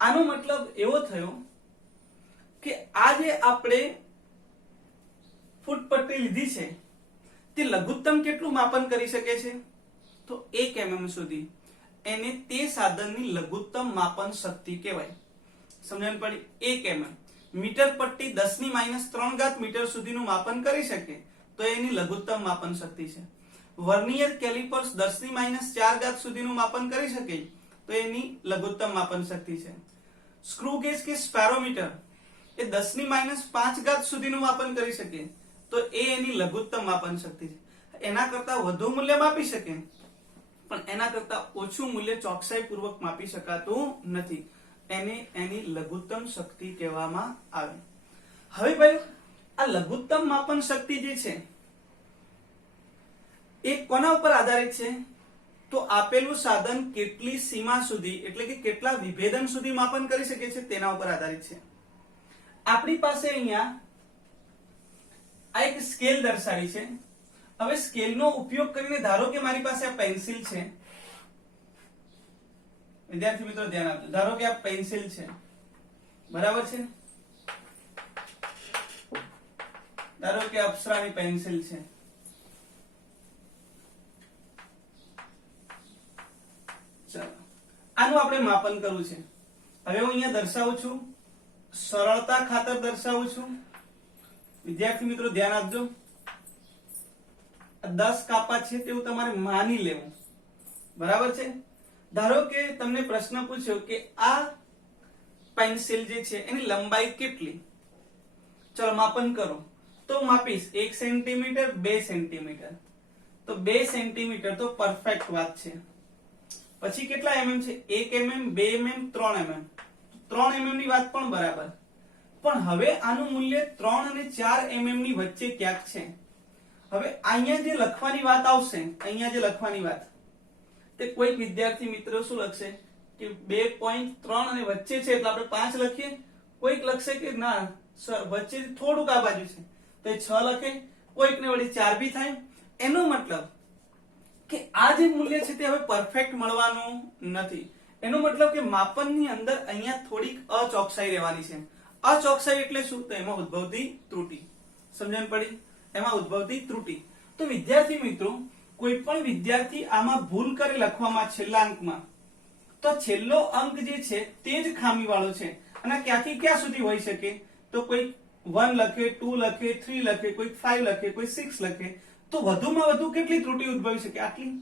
આનો મતલબ એવો થયો કે આ જે આપણે ફૂટપટ્ટી લીધી છે તે લઘુત્તમ કેટલું માપન કરી શકે છે તો 1 mm સુધી. એને તે સાધનની લઘુત્તમ માપન શક્તિ કહેવાય. સમજણ પડી? 1 mm. મીટર પટ્ટી 10⁻³ મીટર સુધીનું માપન કરી શકે તો એની લઘુત્તમ માપન શક્તિ છે. વર્નિયર કેલિપર્સ 10⁻⁴ સુધીનું માપન કરી શકે તો એની લઘુત્તમ માપન શક્તિ છે. સ્ક્રૂ ગેજ કે સ્પેરોમીટર એ 10⁻⁵ સુધીનું માપન કરી શકે તો એ એની લઘુત્તમ માપન શક્તિ છે. એના કરતા વધુ મૂલ્ય માપી શકે પણ એના કરતા ઓછું મૂલ્ય ચોકસાઈપૂર્વક માપી શકાતું નથી. એને એની લઘુત્તમ શક્તિ કહેવામાં આવે. હવે ભાઈ આ લઘુત્તમ માપન શક્તિ જે છે એ કોના ઉપર આધારિત છે તો આપેલું સાધન કેટલી સીમા સુધી એટલે કે કેટલા વિભેદન સુધી માપન કરી શકે છે તેના ઉપર આધારિત છે. આપણી પાસે અહીંયા આ એક સ્કેલ દર્શાવી છે. હવે સ્કેલનો ઉપયોગ કરીને ધારો કે મારી પાસે આ પેન્સિલ છે. વિદ્યાર્થી મિત્રો ધ્યાન આપજો. ધારો કે આ પેન્સિલ છે, બરાબર છે? ધારો કે અપ્સરાની પેન્સિલ છે. ચાલો આનું આપણે માપન કરવું છે. હવે હું અહીંયા દર્શાવું છું, સરળતા ખાતર દર્શાવું છું. વિદ્યાર્થી મિત્રો ધ્યાન આપજો. 10 કાપા છે તેવું તમારે માની લેવું. બરાબર છે. ધારો કે તમને પ્રશ્ન પૂછ્યો કે આ પેન્સિલ જે છે એની લંબાઈ કેટલી, ચલો માપન કરો. તો માપીશ 1 સેન્ટીમીટર 2 સેન્ટીમીટર, તો 2 સેન્ટીમીટર તો પરફેક્ટ વાત છે. પછી કેટલા mm છે? 1 mm 2 mm 3 mm, 3 mm ની વાત પણ બરાબર. પણ હવે આનું મૂલ્ય 3 અને 4 mm ની વચ્ચે ક્યાંક છે. હવે અહીંયા જે લખવાની વાત આવશે, અહીંયા જે લખવાની વાત, તે કોઈ વિદ્યાર્થી મિત્રો શું લખશે કે 2.3 અને વચ્ચે છે એટલે આપણે 5 લખીએ. કોઈક લખશે કે ના સર વચ્ચે થોડુંક આ બાજુ છે તો એ 6 લખે. કોઈકને વળી 4 બી થાય. એનો મતલબ કે આ જે મૂલ્ય છે તે હવે પરફેક્ટ મળવાનું નથી. એનો મતલબ કે માપનની અંદર અહીંયા થોડીક અચોકસાઈ રહેવાની છે. અચોકસાઈ એટલે શું? તો એમાં ઉદ્ભવતી ત્રુટી. સમજણ પડી? એમાં ઉદ્ભવતી ત્રુટી. તો વિદ્યાર્થી મિત્રો, કોઈ પણ વિદ્યાર્થી આમાં ભૂલ કરે લખવામાં છેલ્લા અંકમાં, તો છેલ્લો અંક જે છે તે જ ખામી વાળો છે. અને ક્યાંથી ક્યાં સુધી હોઈ શકે? તો કોઈ 1 લખે, 2 લખે, 3 લખે, કોઈ 5 લખે, કોઈ 6 લખે, તો વધુમાં વધુ કેટલી ત્રુટી ઉદ્ભવી શકે? આટલી.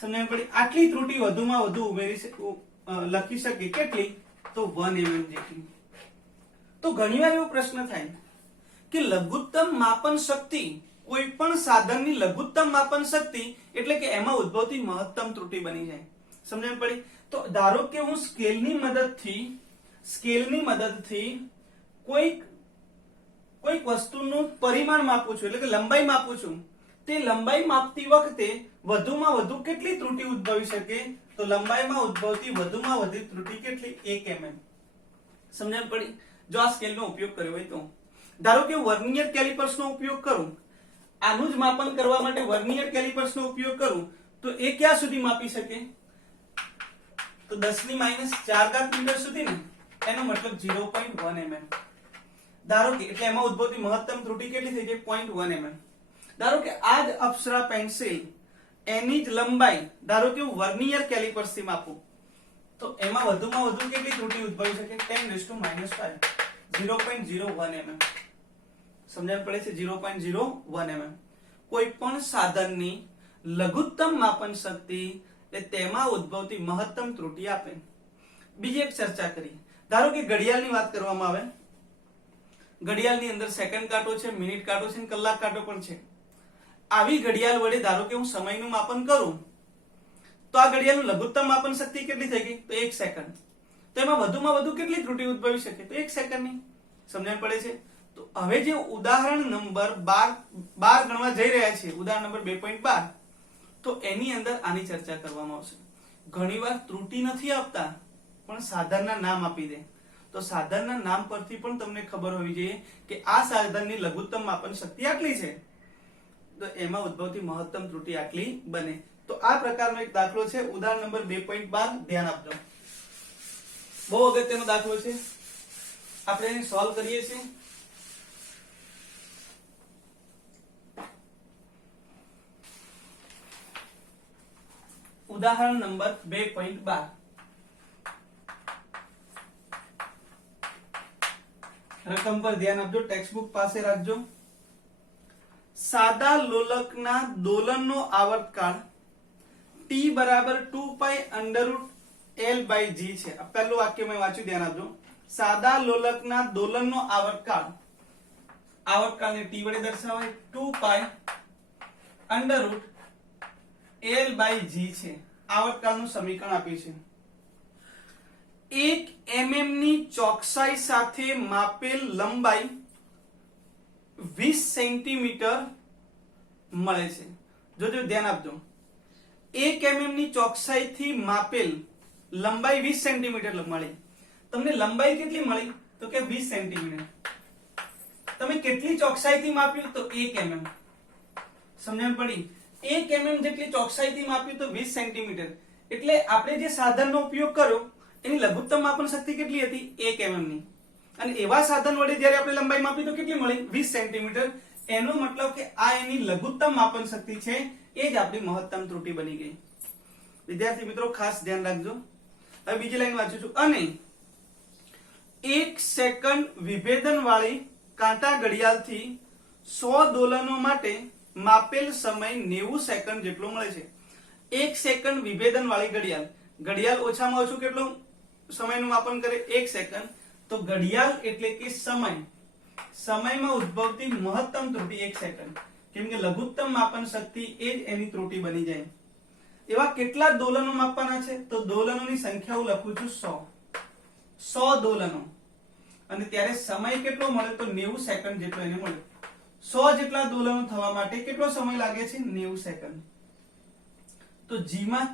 સમજણ પડી? આટલી ત્રુટી વધુમાં વધુ ઉમેરી લખી શકે. કેટલી? તો 1 mm જેટલી. તો ઘણીવાર એવો પ્રશ્ન થાય કે લઘુત્તમ માપન શક્તિ, કોઈ પણ સાધનની લઘુત્તમ માપન શક્તિ એટલે કે એમાં ઉદ્ભવતી મહત્તમ ત્રુટી બની જાય. સમજણ પડી? તો ધારો કે હું સ્કેલની મદદથી કોઈક વસ્તુનું પરિમાણ માપું છું, એટલે કે લંબાઈ માપું છું. તે લંબાઈ માપતી વખતે વધુમાં વધુ કેટલી ત્રુટી ઉદ્ભવી શકે? તો લંબાઈમાં ઉદ્ભવતી વધુમાં વધુ ત્રુટી કેટલી? 1 mm. સમજણ પડી? જો આ સ્કેલનો ઉપયોગ કર્યો હોય તો. ધારો કે વર્નિયર કેલિપર્સનો ઉપયોગ કરું, આનું જ માપન કરવા માટે વર્નિયર કેલિપર્સનો ઉપયોગ કરું, તો એ ક્યાં સુધી માપી શકે? તો 10⁻⁴ મીટર સુધી ને. એનો મતલબ 0.1 mm. ધારો કે એટલે એમાં ઉદ્ભવતી મહત્તમ ત્રુટી કેટલી થઈ જાય? 0.1 mm. ધારો કે આ જ અપ્સરા પેન્સિલ એની જ લંબાઈ ધારો કે હું વર્નિયર કેલિપર્સ થી માપું, તો એમાં વધુમાં વધુ કેટલી ત્રુટી ઉદ્ભવી શકે? 10⁻⁵ 0.01 mm. સમજણ પડે છે? 0.01 mm. કોઈ પણ સાધનની લઘુત્તમ માપન શક્તિ એટલે તેમાં ઉદ્ભવતી મહત્તમ ત્રુટી આપે. બીજી એક ચર્ચા કરીએ. ધારો કે ઘડિયાળની વાત કરવામાં આવે. ઘડિયાળની અંદર સેકન્ડ કાંટો છે, મિનિટ કાંટો છે, કલાક કાંટો પણ છે. આવી ઘડિયાળ વડે ધારો કે હું સમયનું માપન કરું, તો આ ઘડિયાળનું લઘુત્તમ માપન શક્તિ કેટલી થઈ ગઈ? તો 1 સેકન્ડ. તો એમાં વધુમાં વધુ કેટલી ત્રુટી ઉદ્ભવી શકે? તો 1 સેકન્ડની. સમજણ પડે છે? તો હવે જે ઉદાહરણ નંબર 12 ગણવા જઈ રહ્યા છે, ઉદાહરણ નંબર 2.12, તો એની અંદર આની ચર્ચા કરવામાં આવશે. ઘણીવાર ત્રુટી નથી આપતા પણ સાધનના નામ આપી દે. તો સાધનના નામ પરથી પણ તમને ખબર હોવી જોઈએ કે આ સાધનની લઘુત્તમ માપન શક્તિ આટલી છે, તો એમાં ઉદ્ભવતી મહત્તમ ત્રુટી આટલી બને. તો આ પ્રકારનો એક દાખલો છે, ઉદાહરણ નંબર 2.12. ધ્યાન આપજો. બહુ અગત્યનો દાખલો છે. આપણે એને સોલ્વ કરીએ છીએ. ઉદાહરણ નંબર 2.12. રકમ પર ધ્યાન આપજો, ટેક્સ્ટ બુક પાસે રાખજો. સાદા લોલકના દોલનનો આવર્તકાળ t બરાબર 2π√L/g છે. આ પહેલું વાક્ય મેં વાંચ્યું, ધ્યાન આપજો. સાદા લોલકના દોલનનો આવર્તકાળને t વડે દર્શાવાય, 2π√L/g છે. આવર્તકાળનું સમીકરણ આપ્યું છે. 1 mm ની ચોકસાઈ સાથે માપેલ લંબાઈ 20 સેન્ટીમીટર મળે છે. જોજો, ધ્યાન આપજો. 1 mm ની ચોકસાઈથી માપેલ લંબાઈ 20 સેન્ટીમીટર મળી. તમને લંબાઈ કેટલી મળી? તો કે 20 સેન્ટીમીટર. તમે કેટલી ચોકસાઈથી માપ્યું? તો 1 mm. સમજણ પડી? 1 mm જેટલી ચોકસાઈથી માપ્યું તો 20 સેન્ટીમીટર. એટલે આપણે જે સાધનનો ઉપયોગ કર્યો એની લઘુત્તમ માપન શક્તિ કેટલી હતી? 1 mm ની. અને એવા સાધન વડે જ્યારે આપણે લંબાઈ માપી તો કેટલી મળી? 20 સેન્ટીમીટર. એનો મતલબ કે આ એની લઘુત્તમ માપન શક્તિ છે, એ જ આપણી મહત્તમ ત્રુટી બની ગઈ. વિદ્યાર્થી મિત્રો ખાસ ધ્યાન રાખજો. હવે બીજી લાઈન વાંચું છું. અને 1 સેકન્ડ વિભેદન વાળી કાંટા ઘડિયાળથી 100 દોલનો માટે માપેલ સમય 90 સેકન્ડ જેટલો મળે છે. 1 સેકન્ડ વિભેદન વાળી ઘડિયાળ, ઘડિયાળ ઓછામાં ઓછું કેટલું સમયનું માપન કરે? 1 સેકન્ડ. તો ઘડિયાળ એટલે કે સમય, સમયમાં ઉદ્ભવતી મહત્તમ ત્રુટી 1 સેકન્ડ, કેમ કે લઘુત્તમ માપન શક્તિ એ જ એની ત્રુટી બની જાય. એવા કેટલા દોલનો માપવાના છે? તો દોલનોની સંખ્યા હું લખું છું 100 દોલનો. અને ત્યારે સમય કેટલો મળે? તો 90 સેકન્ડ જેટલો એને મળે. 100 જેટલા દોલનો થવા માટે કેટલો સમય લાગે છે? 90 સેકન્ડ. તો જી માં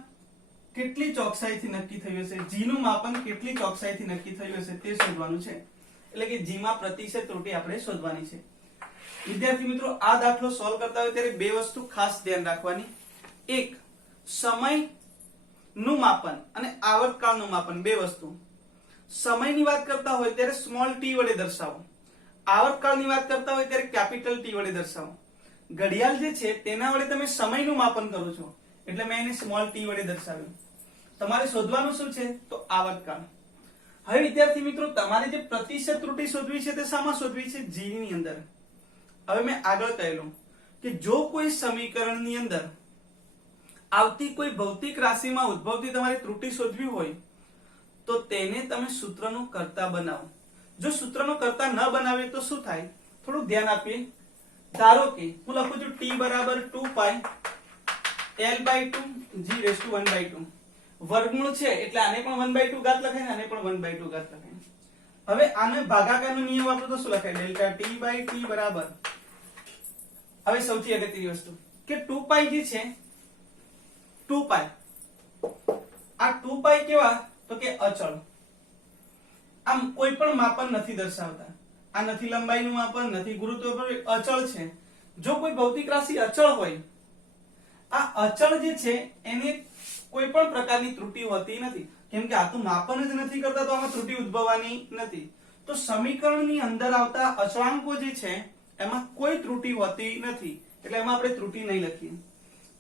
કેટલી ચોકસાઈથી નક્કી થયું હશે? જી નું માપન કેટલી ચોકસાઈથી નક્કી થયું હશે તે શોધવાનું છે. એટલે કે જી માં પ્રતિશત ત્રુટી આપણે શોધવાની છે. વિદ્યાર્થી મિત્રો, આ દાખલો સોલ્વ કરતા હોય ત્યારે બે વસ્તુ ખાસ ધ્યાન રાખવાની. એક, સમય નું માપન અને આવર્તકાળનું માપન, બે વસ્તુ. સમયની વાત કરતા હોય ત્યારે સ્મોલ ટી વડે દર્શાવો, આવર્તકાળની વાત કરતા હોય ત્યારે કેપિટલ ટી વડે દર્શાવો. ઘડિયાળ જે છે તેના વડે તમે સમયનું માપન કરો છો એટલે મેં એને સ્મોલ ટી વડે દર્શાવ્યું. તમારે શોધવાનું શું છે? તો આવર્તકાળ. હવે વિદ્યાર્થી મિત્રો, તમારે જે પ્રતિશત ત્રુટી શોધવી છે તે શામાં શોધવી છે? જી ની અંદર. હવે મેં આગળ કહેલું કે જો કોઈ સમીકરણની અંદર આવતી કોઈ ભૌતિક રાશિમાં ઉદ્ભવતી તમારે ત્રુટી શોધવી હોય તો તેને તમે સૂત્રનો કર્તા બનાવો. જો સૂત્રનો કર્તા ન બનાવે તો શું થાય? થોડું ધ્યાન આપીએ. ધારો કે હું લખું છું t બરાબર 2 pi l/2 g raised to 1/2. વર્ગમૂળ છે એટલે આને પણ 1/2 ઘાત લખાય ને આને પણ 1/2 ઘાત લખાય. હવે આને ભાગાકારનો નિયમ વાપરો તો શું લખાય? ડેલ્ટા t/t બરાબર, હવે સૌથી અગત્યની વસ્તુ કે 2 pi જે છે 2 pi, આ 2 pi કેવા? તો કે અચળ. આમ કોઈ પણ માપન નથી દર્શાવતા. આ નથી લંબાઈનું માપન, નથી ગુરુત્વ, અચળ છે. જો કોઈ ભૌતિક રાશિ અચળ હોય, આ અચળ જે છે એને કોઈ પણ પ્રકારની ત્રુટી હોતી નથી, કેમ કે આ તો માપન જ નથી કરતા તો આમાં ત્રુટી ઉદ્ભવવાની નથી. તો સમીકરણની અંદર આવતા અચળાંકો જે છે એમાં કોઈ ત્રુટી હોતી નથી એટલે એમાં આપણે ત્રુટી નહીં લખીએ.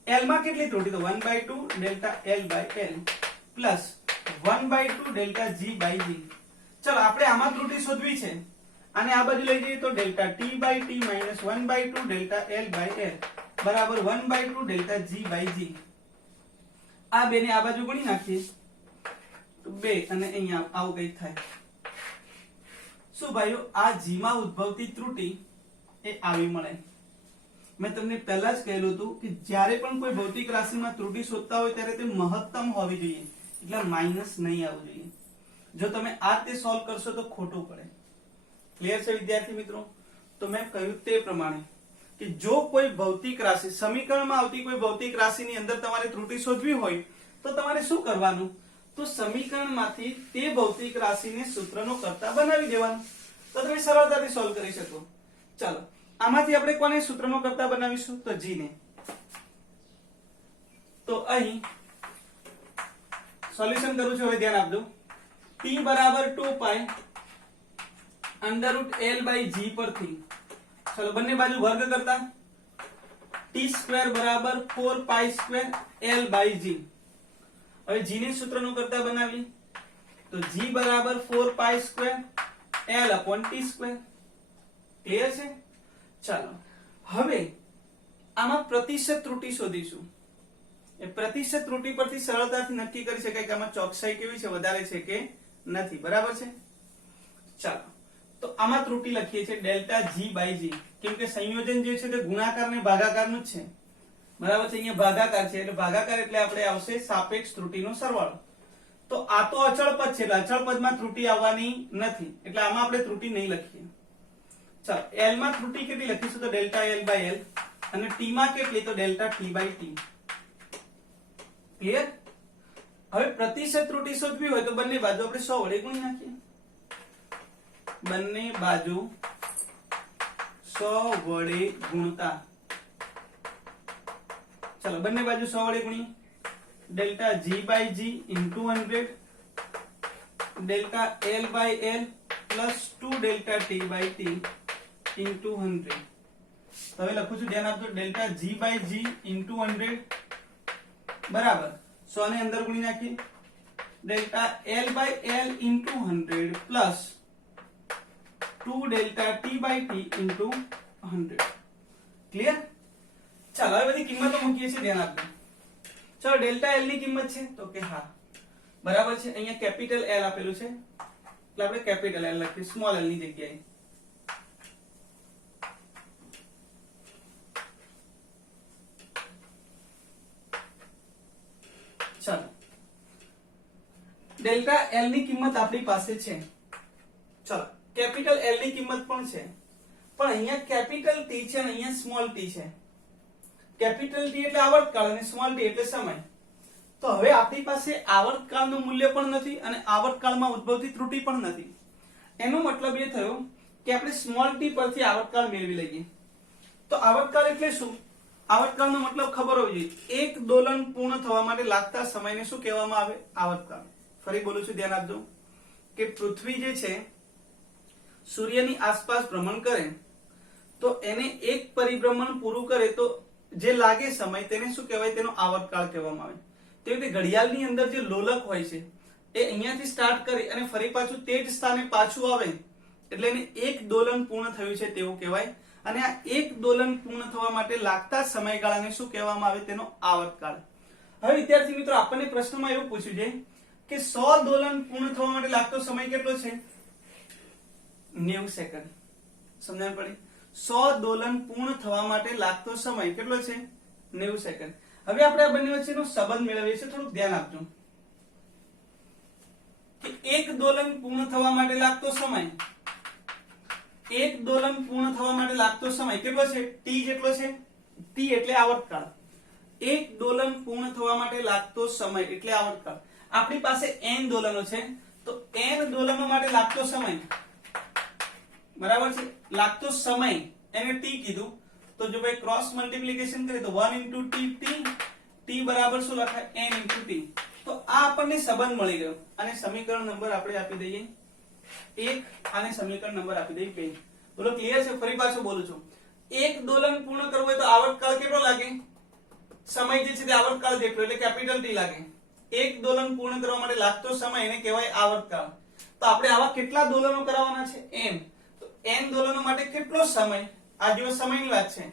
l માં કેટલી ત્રુટી? તો 1/2 delta l/l plus 1/2 delta g/g. ચલો આપણે આમાં ત્રુટી શોધવી છે, આને આ બાજુ લઈ જઈએ તો delta t/t minus 1/2 delta l/l બરાબર 1/2 ડેલ્ટા g/g. આ બે ને આ બાજુ ગુણી નાખીએ તો 2 અને અહીંયા આવું કંઈક થાય. શું ભાઈઓ? આ g માં ઉદ્ભવતી ત્રુટી એ આવી મળે. મેં તમને પહેલા જ કહેલું હતું કે જ્યારે પણ કોઈ ભૌતિક રાશિમાં ત્રુટી શોધતા હોય ત્યારે તે મહત્તમ હોવી જોઈએ, એટલે માઈનસ નહીં આવવું જોઈએ. જો તમે આ રીતે સોલ્વ કરશો તો ખોટું પડે. ક્લિયર છે વિદ્યાર્થી મિત્રો? તો મેં કહ્યું તે પ્રમાણે કે જો કોઈ ભૌતિક રાશિ, સમીકરણમાં આવતી કોઈ ભૌતિક રાશિની અંદર તમારે ત્રુટી શોધવી હોય તો તમારે શું કરવાનું? તો સમીકરણમાંથી તે ભૌતિક રાશિને સૂત્રનો કર્તા બનાવી દેવાનું, તો તમે સરળતાથી સોલ્વ કરી શકો. ચાલો આમાંથી આપણે કોને સૂત્રનો કર્તા બનાવીશું? તો g ને. તો અહીં સોલ્યુશન કરું છું, હવે ધ્યાન આપજો. t બરાબર 2 pi √l/g પરથી ચલો બંને બાજુ વર્ગ કરતા t² બરાબર 4 pi² l/g. હવે g ને સૂત્રનો કર્તા બનાવી તો g બરાબર 4 pi² l/t². ક્લિયર છે? ચાલો હવે આમાં પ્રતિશત ત્રુટી શોધીશું. એ પ્રતિશત ત્રુટી પરથી સરળતાથી નક્કી કરી શકાય કે આમાં ચોકસાઈ કેવી છે, વધારે છે કે નથી. બરાબર છે? ચાલો તો આમાં ત્રુટી લખીએ છીએ ડેલ્ટા g/g, કેમ કે સંયોજન જે છે તે ગુણાકાર ને ભાગાકારનું જ છે. બરાબર છે? અહીંયા ભાગાકાર છે એટલે ભાગાકાર એટલે આપણે આવશે સાપેક્ષ ત્રુટીનો સરવાળો. તો આ તો અચળ પદ છે એટલે અચળ પદમાં ત્રુટી આવવાની નથી એટલે આમાં આપણે ત્રુટી નહીં લખીએ. ચાલો l માં ત્રુટી કેટલી લખીશું? તો ડેલ્ટા l/l અને t માં કેટલી? તો ડેલ્ટા t/t. ક્લિયર? હવે પ્રતિશત ત્રુટી શોધવી હોય તો બંને બાજુ આપણે 100 વડે ગુણી નાખીએ. બંને બાજુ 100 વડે ગુણતા ચલો બંને બાજુ 100 વડે ગુણીએ. Delta g/g into 100 delta l/l plus 2 delta t/t into 100. હવે લખું છું, ધ્યાન આપજો. ડેલ્ટા g/g into 100 બરાબર 100 ને અંદર ગુણી નાખીએ. ડેલ્ટા l/l into 100 પ્લસ 2 ડેલ્ટા t/t into 100. ક્લિયર? ચાલો હવે બધી કિંમતો મૂકીએ છીએ, ધ્યાન આપજો. ચલો ડેલ્ટા એલ ની કિંમત છે તો કે હા બરાબર છે, અહીંયા કેપિટલ એલ આપેલું છે એટલે આપણે કેપિટલ એલ લખીએ સ્મોલ એલ ની જગ્યાએ. ચાલો ડેલ્ટા એલ ની કિંમત આપણી પાસે છે. ચલો કેપિટલ એલ ની કિંમત પણ છે, પણ અહીંયા કેપિટલ ટી છે અને અહીંયા સ્મોલ ટી છે. કેપિટલ ટી એટલે આવર્તકાળ અને સ્મોલ ટી એટલે સમય. તો હવે આપણી પાસે આવર્તકાળનું મૂલ્ય પણ નથી અને આવર્તકાળમાં ઉદ્ભવતી ત્રુટિ પણ નથી. એનો મતલબ એ થયો કે આપણે સ્મોલ ટી પરથી આવર્તકાળ મેળવી લઈએ. તો આવર્તકાળ એટલે શું? આવર્તકાળનો મતલબ ખબર હોવી જોઈએ. એક દોલન પૂર્ણ થવા માટે લાગતા સમયને શું કહેવામાં આવે? આવર્તકાળ. ફરી બોલું છું, ધ્યાન આપજો કે પૃથ્વી જે છે સૂર્યની આસપાસ ભ્રમણ કરે તો એને એક પરિભ્રમણ પૂરું કરે તો જે લાગે સમય તેને શું કહેવાય? તેનો આવર્તકાળ કહેવામાં આવે. તેવી રીતે ઘડિયાળની અંદર જે લોલક હોય છે એ અહીંયાથી સ્ટાર્ટ કરી અને ફરી પાછું તે જ સ્થાને પાછું આવે એટલે એને એક દોલન પૂર્ણ થયું છે તેવું કહેવાય. અને આ એક દોલન પૂર્ણ થવા માટે લાગતા સમયગાળાને શું કહેવામાં આવે? તેનો આવર્તકાળ. હવે વિદ્યાર્થી મિત્રો આપણને પ્રશ્નમાં એવું પૂછ્યું છે કે 100 દોલન પૂર્ણ થવા માટે લાગતો સમય કેટલો છે? 90 સેકન્ડ. સમજણ પડી? 100 દોલન પૂર્ણ થવા માટે લાગતો સમય કેટલો છે? 90 સેકન્ડ. હવે આપણે આ બંને વચ્ચેનો સંબંધ મેળવીએ છીએ, થોડુંક ધ્યાન આપજો કે એક દોલન પૂર્ણ થવા માટે લાગતો સમય, એક દોલન પૂર્ણ થવા માટે લાગતો સમય કેટલો છે? ટી જેટલો છે. ટી એટલે આવર્તકાળ. એક દોલન પૂર્ણ થવા માટે લાગતો સમય એટલે આવર્તકાળ. આપણી પાસે n દોલનો છે તો n દોલનો માટે લાગતો સમય બરાબર છે, લાગતો સમય એને ટી કીધું. તો જો ભાઈ ક્રોસ મલ્ટીપ્લિકેશન કરીએ તો 1 into t બરાબર શું લખાય? n into t. તો આ આપણને સંબંધ મળી ગયો અને સમીકરણ નંબર આપણે આપી દઈએ 1 અને સમીકરણ નંબર આપી દઈએ 2. બોલો ક્લિયર છે? ફરી પાછું બોલું છું, એક દોલન પૂર્ણ કરવું હોય તો આવર્તકાળ કેટલો લાગે? સમય જે છે તે આવર્તકાળ જેટલો એટલે કેપિટલ ટી લાગે. એક દોલન પૂર્ણ કરવા માટે લાગતો સમય એને કહેવાય આવર્તકાળ. તો આપણે આવા કેટલા દોલનો કરાવવાના છે? n. તો n દોલનો માટે કેટલો સમય? આ જો સમયની વાત છે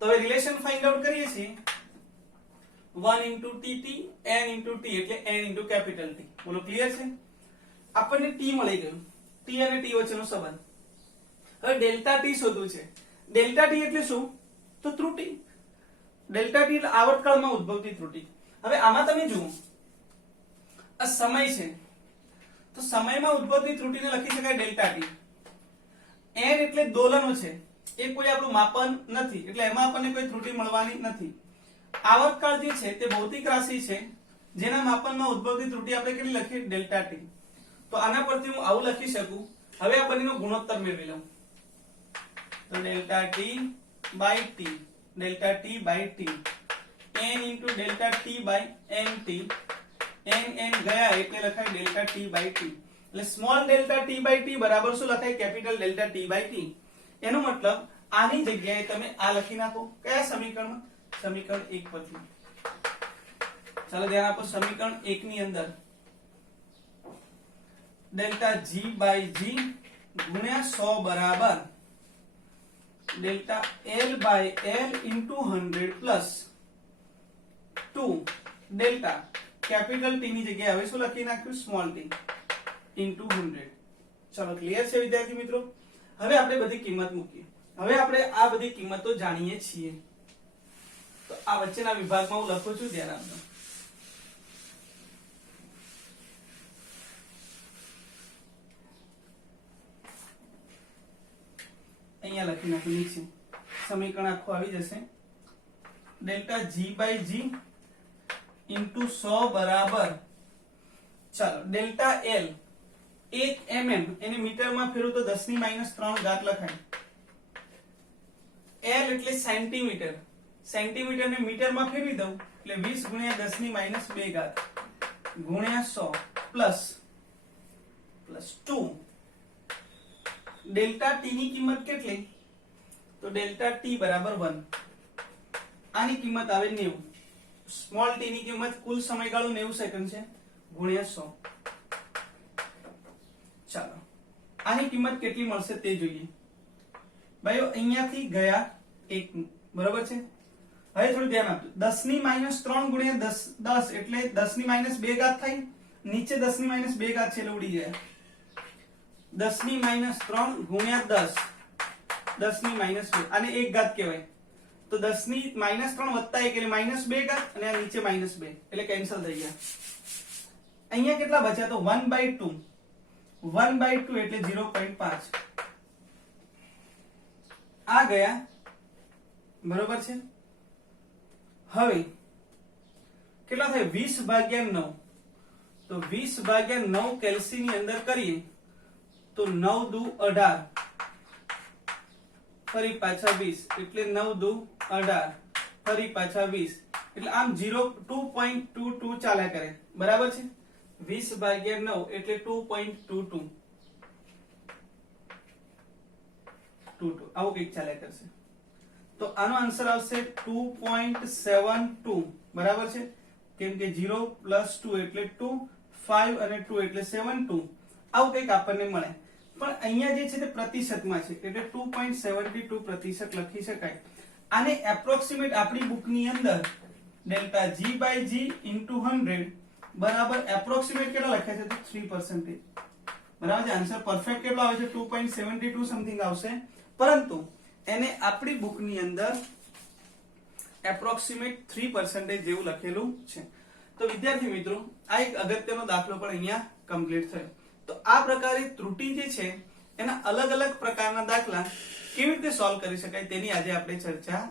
તો હવે રિલેશન ફાઇન્ડ આઉટ કરીએ છીએ. 1 into tt n into t એટલે n into કેપિટલ T. બોલો ક્લિયર છે? આપણને t મળી ગયું. t અને t વચ્ચેનો સંબંધ. હવે ડેલ્ટા t શોધવું છે. ડેલ્ટા t એટલે શું? તો ત્રુટિ. ડેલ્ટા t એટલે આવર્તકાળમાં ઉદ્ભવતી ત્રુટિ. હવે આમાં તમે જુઓ આ સમય છે તો સમયમાં ઉદ્ભવતી ત્રુટિને લખી શકાય ડેલ્ટા t. n એટલે દોલનો છે, એ કોઈ આપણું માપન નથી એટલે એમાં આપણને કોઈ ત્રુટિ મળવાની નથી. આવર્તકાળ જે છે તે ભૌતિક રાશિ છે જેના માપનમાં ઉદ્ભવતી ત્રુટિ આપણે કેટલી લખીએ? Delta t. તો આના પરથી હું આવું લખી શકું. હવે આ બંનેનો ગુણોત્તર મેળવી લઉં તો delta t by t, delta t by t, n into delta t by nt, n ગયા એટલે લખાય ડેલ્ટા t બાય t. એટલે small delta t by t બરાબર શું લખાય? Capital delta t by t. એનો મતલબ આની જગ્યાએ તમે આ લખી નાખો. કયા સમીકરણમાં? સમીકરણ 1 પરથી. ચાલો ધ્યાન આપો. સમીકરણ 1 ની અંદર ડેલ્ટા g બાય g ગુણ્યા 100 બરાબર delta l by l into 100 પ્લસ 2 ડેલ્ટા કેપિટલ t ની જગ્યાએ હવે શું લખી નાખ્યું? Small t into 100. ચાલો ક્લિયર છે વિદ્યાર્થી મિત્રો? હવે આપણે બધી કિંમત મૂકીએ. હવે આપણે આ બધી કિંમતો જાણીએ છીએ. તો આ વચ્ચેના વિભાગમાં હું લખું છું, ધ્યાન આપજો. અહીંયા લખી નાખું નીચે. સમીકરણ આખું આવી જશે. Delta g by g into 100 બરાબર ચાલો ડેલ્ટા l 1 mm એને મીટરમાં ફેરવું તો 10 ની -3 ઘાત લખાય. l એટલે સેન્ટીમીટર, સેન્ટીમીટર ને મીટરમાં ફેરવી દઉં એટલે 20 ગુણ્યા 10 ની -2 ઘાત ગુણ્યા 100 પ્લસ 2. ડેલ્ટા t ની કિંમત કેટલી? તો ડેલ્ટા t બરાબર 1. આની કિંમત આવે 90. સ્મોલ t ની કિંમત કુલ સમયગાળો 90 સેકન્ડ છે ગુણ્યા 100. ચાલો આની કિંમત કેટલી મળશે તે જોઈએ. ભાઈઓ અહીંયાથી ગયા 1 બરાબર છે. હવે થોડું ધ્યાન આપજો. 10 ની -3 ગુણ્યા 10 એટલે 10 ની -2 ઘાત થાય. નીચે 10 ની -2 ઘાત છે એટલે ઉડી જાય. 10 ની -3 ગુણ્યા 10, 10 ની -2 આને 1 ઘાત કહેવાય. તો 10 ની -3 વત્તા 1 એટલે -2 ઘાત અને આ નીચે -2 એટલે કેન્સલ થઈ ગયા. અહીંયા કેટલા બચ્યા? તો 1/2, 1/2 એટલે 0.5 આ ગયા. બરોબર છે. હવે કેટલા થાય? 20/9. તો 20/9 કેલ્સી ની અંદર કરીએ તો 9 દુ 18, ફરી પાછા 20 એટલે 9 દુ 18, ફરી પાછા 20 એટલે આમ 2.22 ચાલ્યા કરે. બરાબર છે. 20/9 એટલે 2.22 આવું કંઈક ચાલ્યા કરશે. તો આનો આન્સર આવશે 2.72. બરાબર છે. કેમ કે 0 + 2 એટલે 2, 5 અને 2 એટલે 72 આવું કંઈક આપણને મળે. પણ અહીંયા જે છે તે પ્રતિશતમાં છે એટલે 2.72% લખી શકાય. આને એપ્રોક્સિમેટ આપણી બુકની અંદર ડેલ્ટા G/G * 100 બરાબર એપ્રોક્સિમેટ કેટલા લખ્યા છે? તો 3%. બરાબર છે. આન્સર પરફેક્ટ કેટલો આવે છે? 2.72 સમથિંગ આવશે. પરંતુ એને આપણી બુકની અંદર એપ્રોક્સિમેટ 3% જેવું લખેલું છે. તો વિદ્યાર્થી મિત્રો આ એક અગત્યનો દાખલો પણ અહીંયા કમ્પ્લીટ થયો. તો આ પ્રકારે ત્રુટિ જે છે એના અલગ અલગ પ્રકારના દાખલા કેવી રીતે સોલ્વ કરી શકાય તેની આજે આપણે ચર્ચા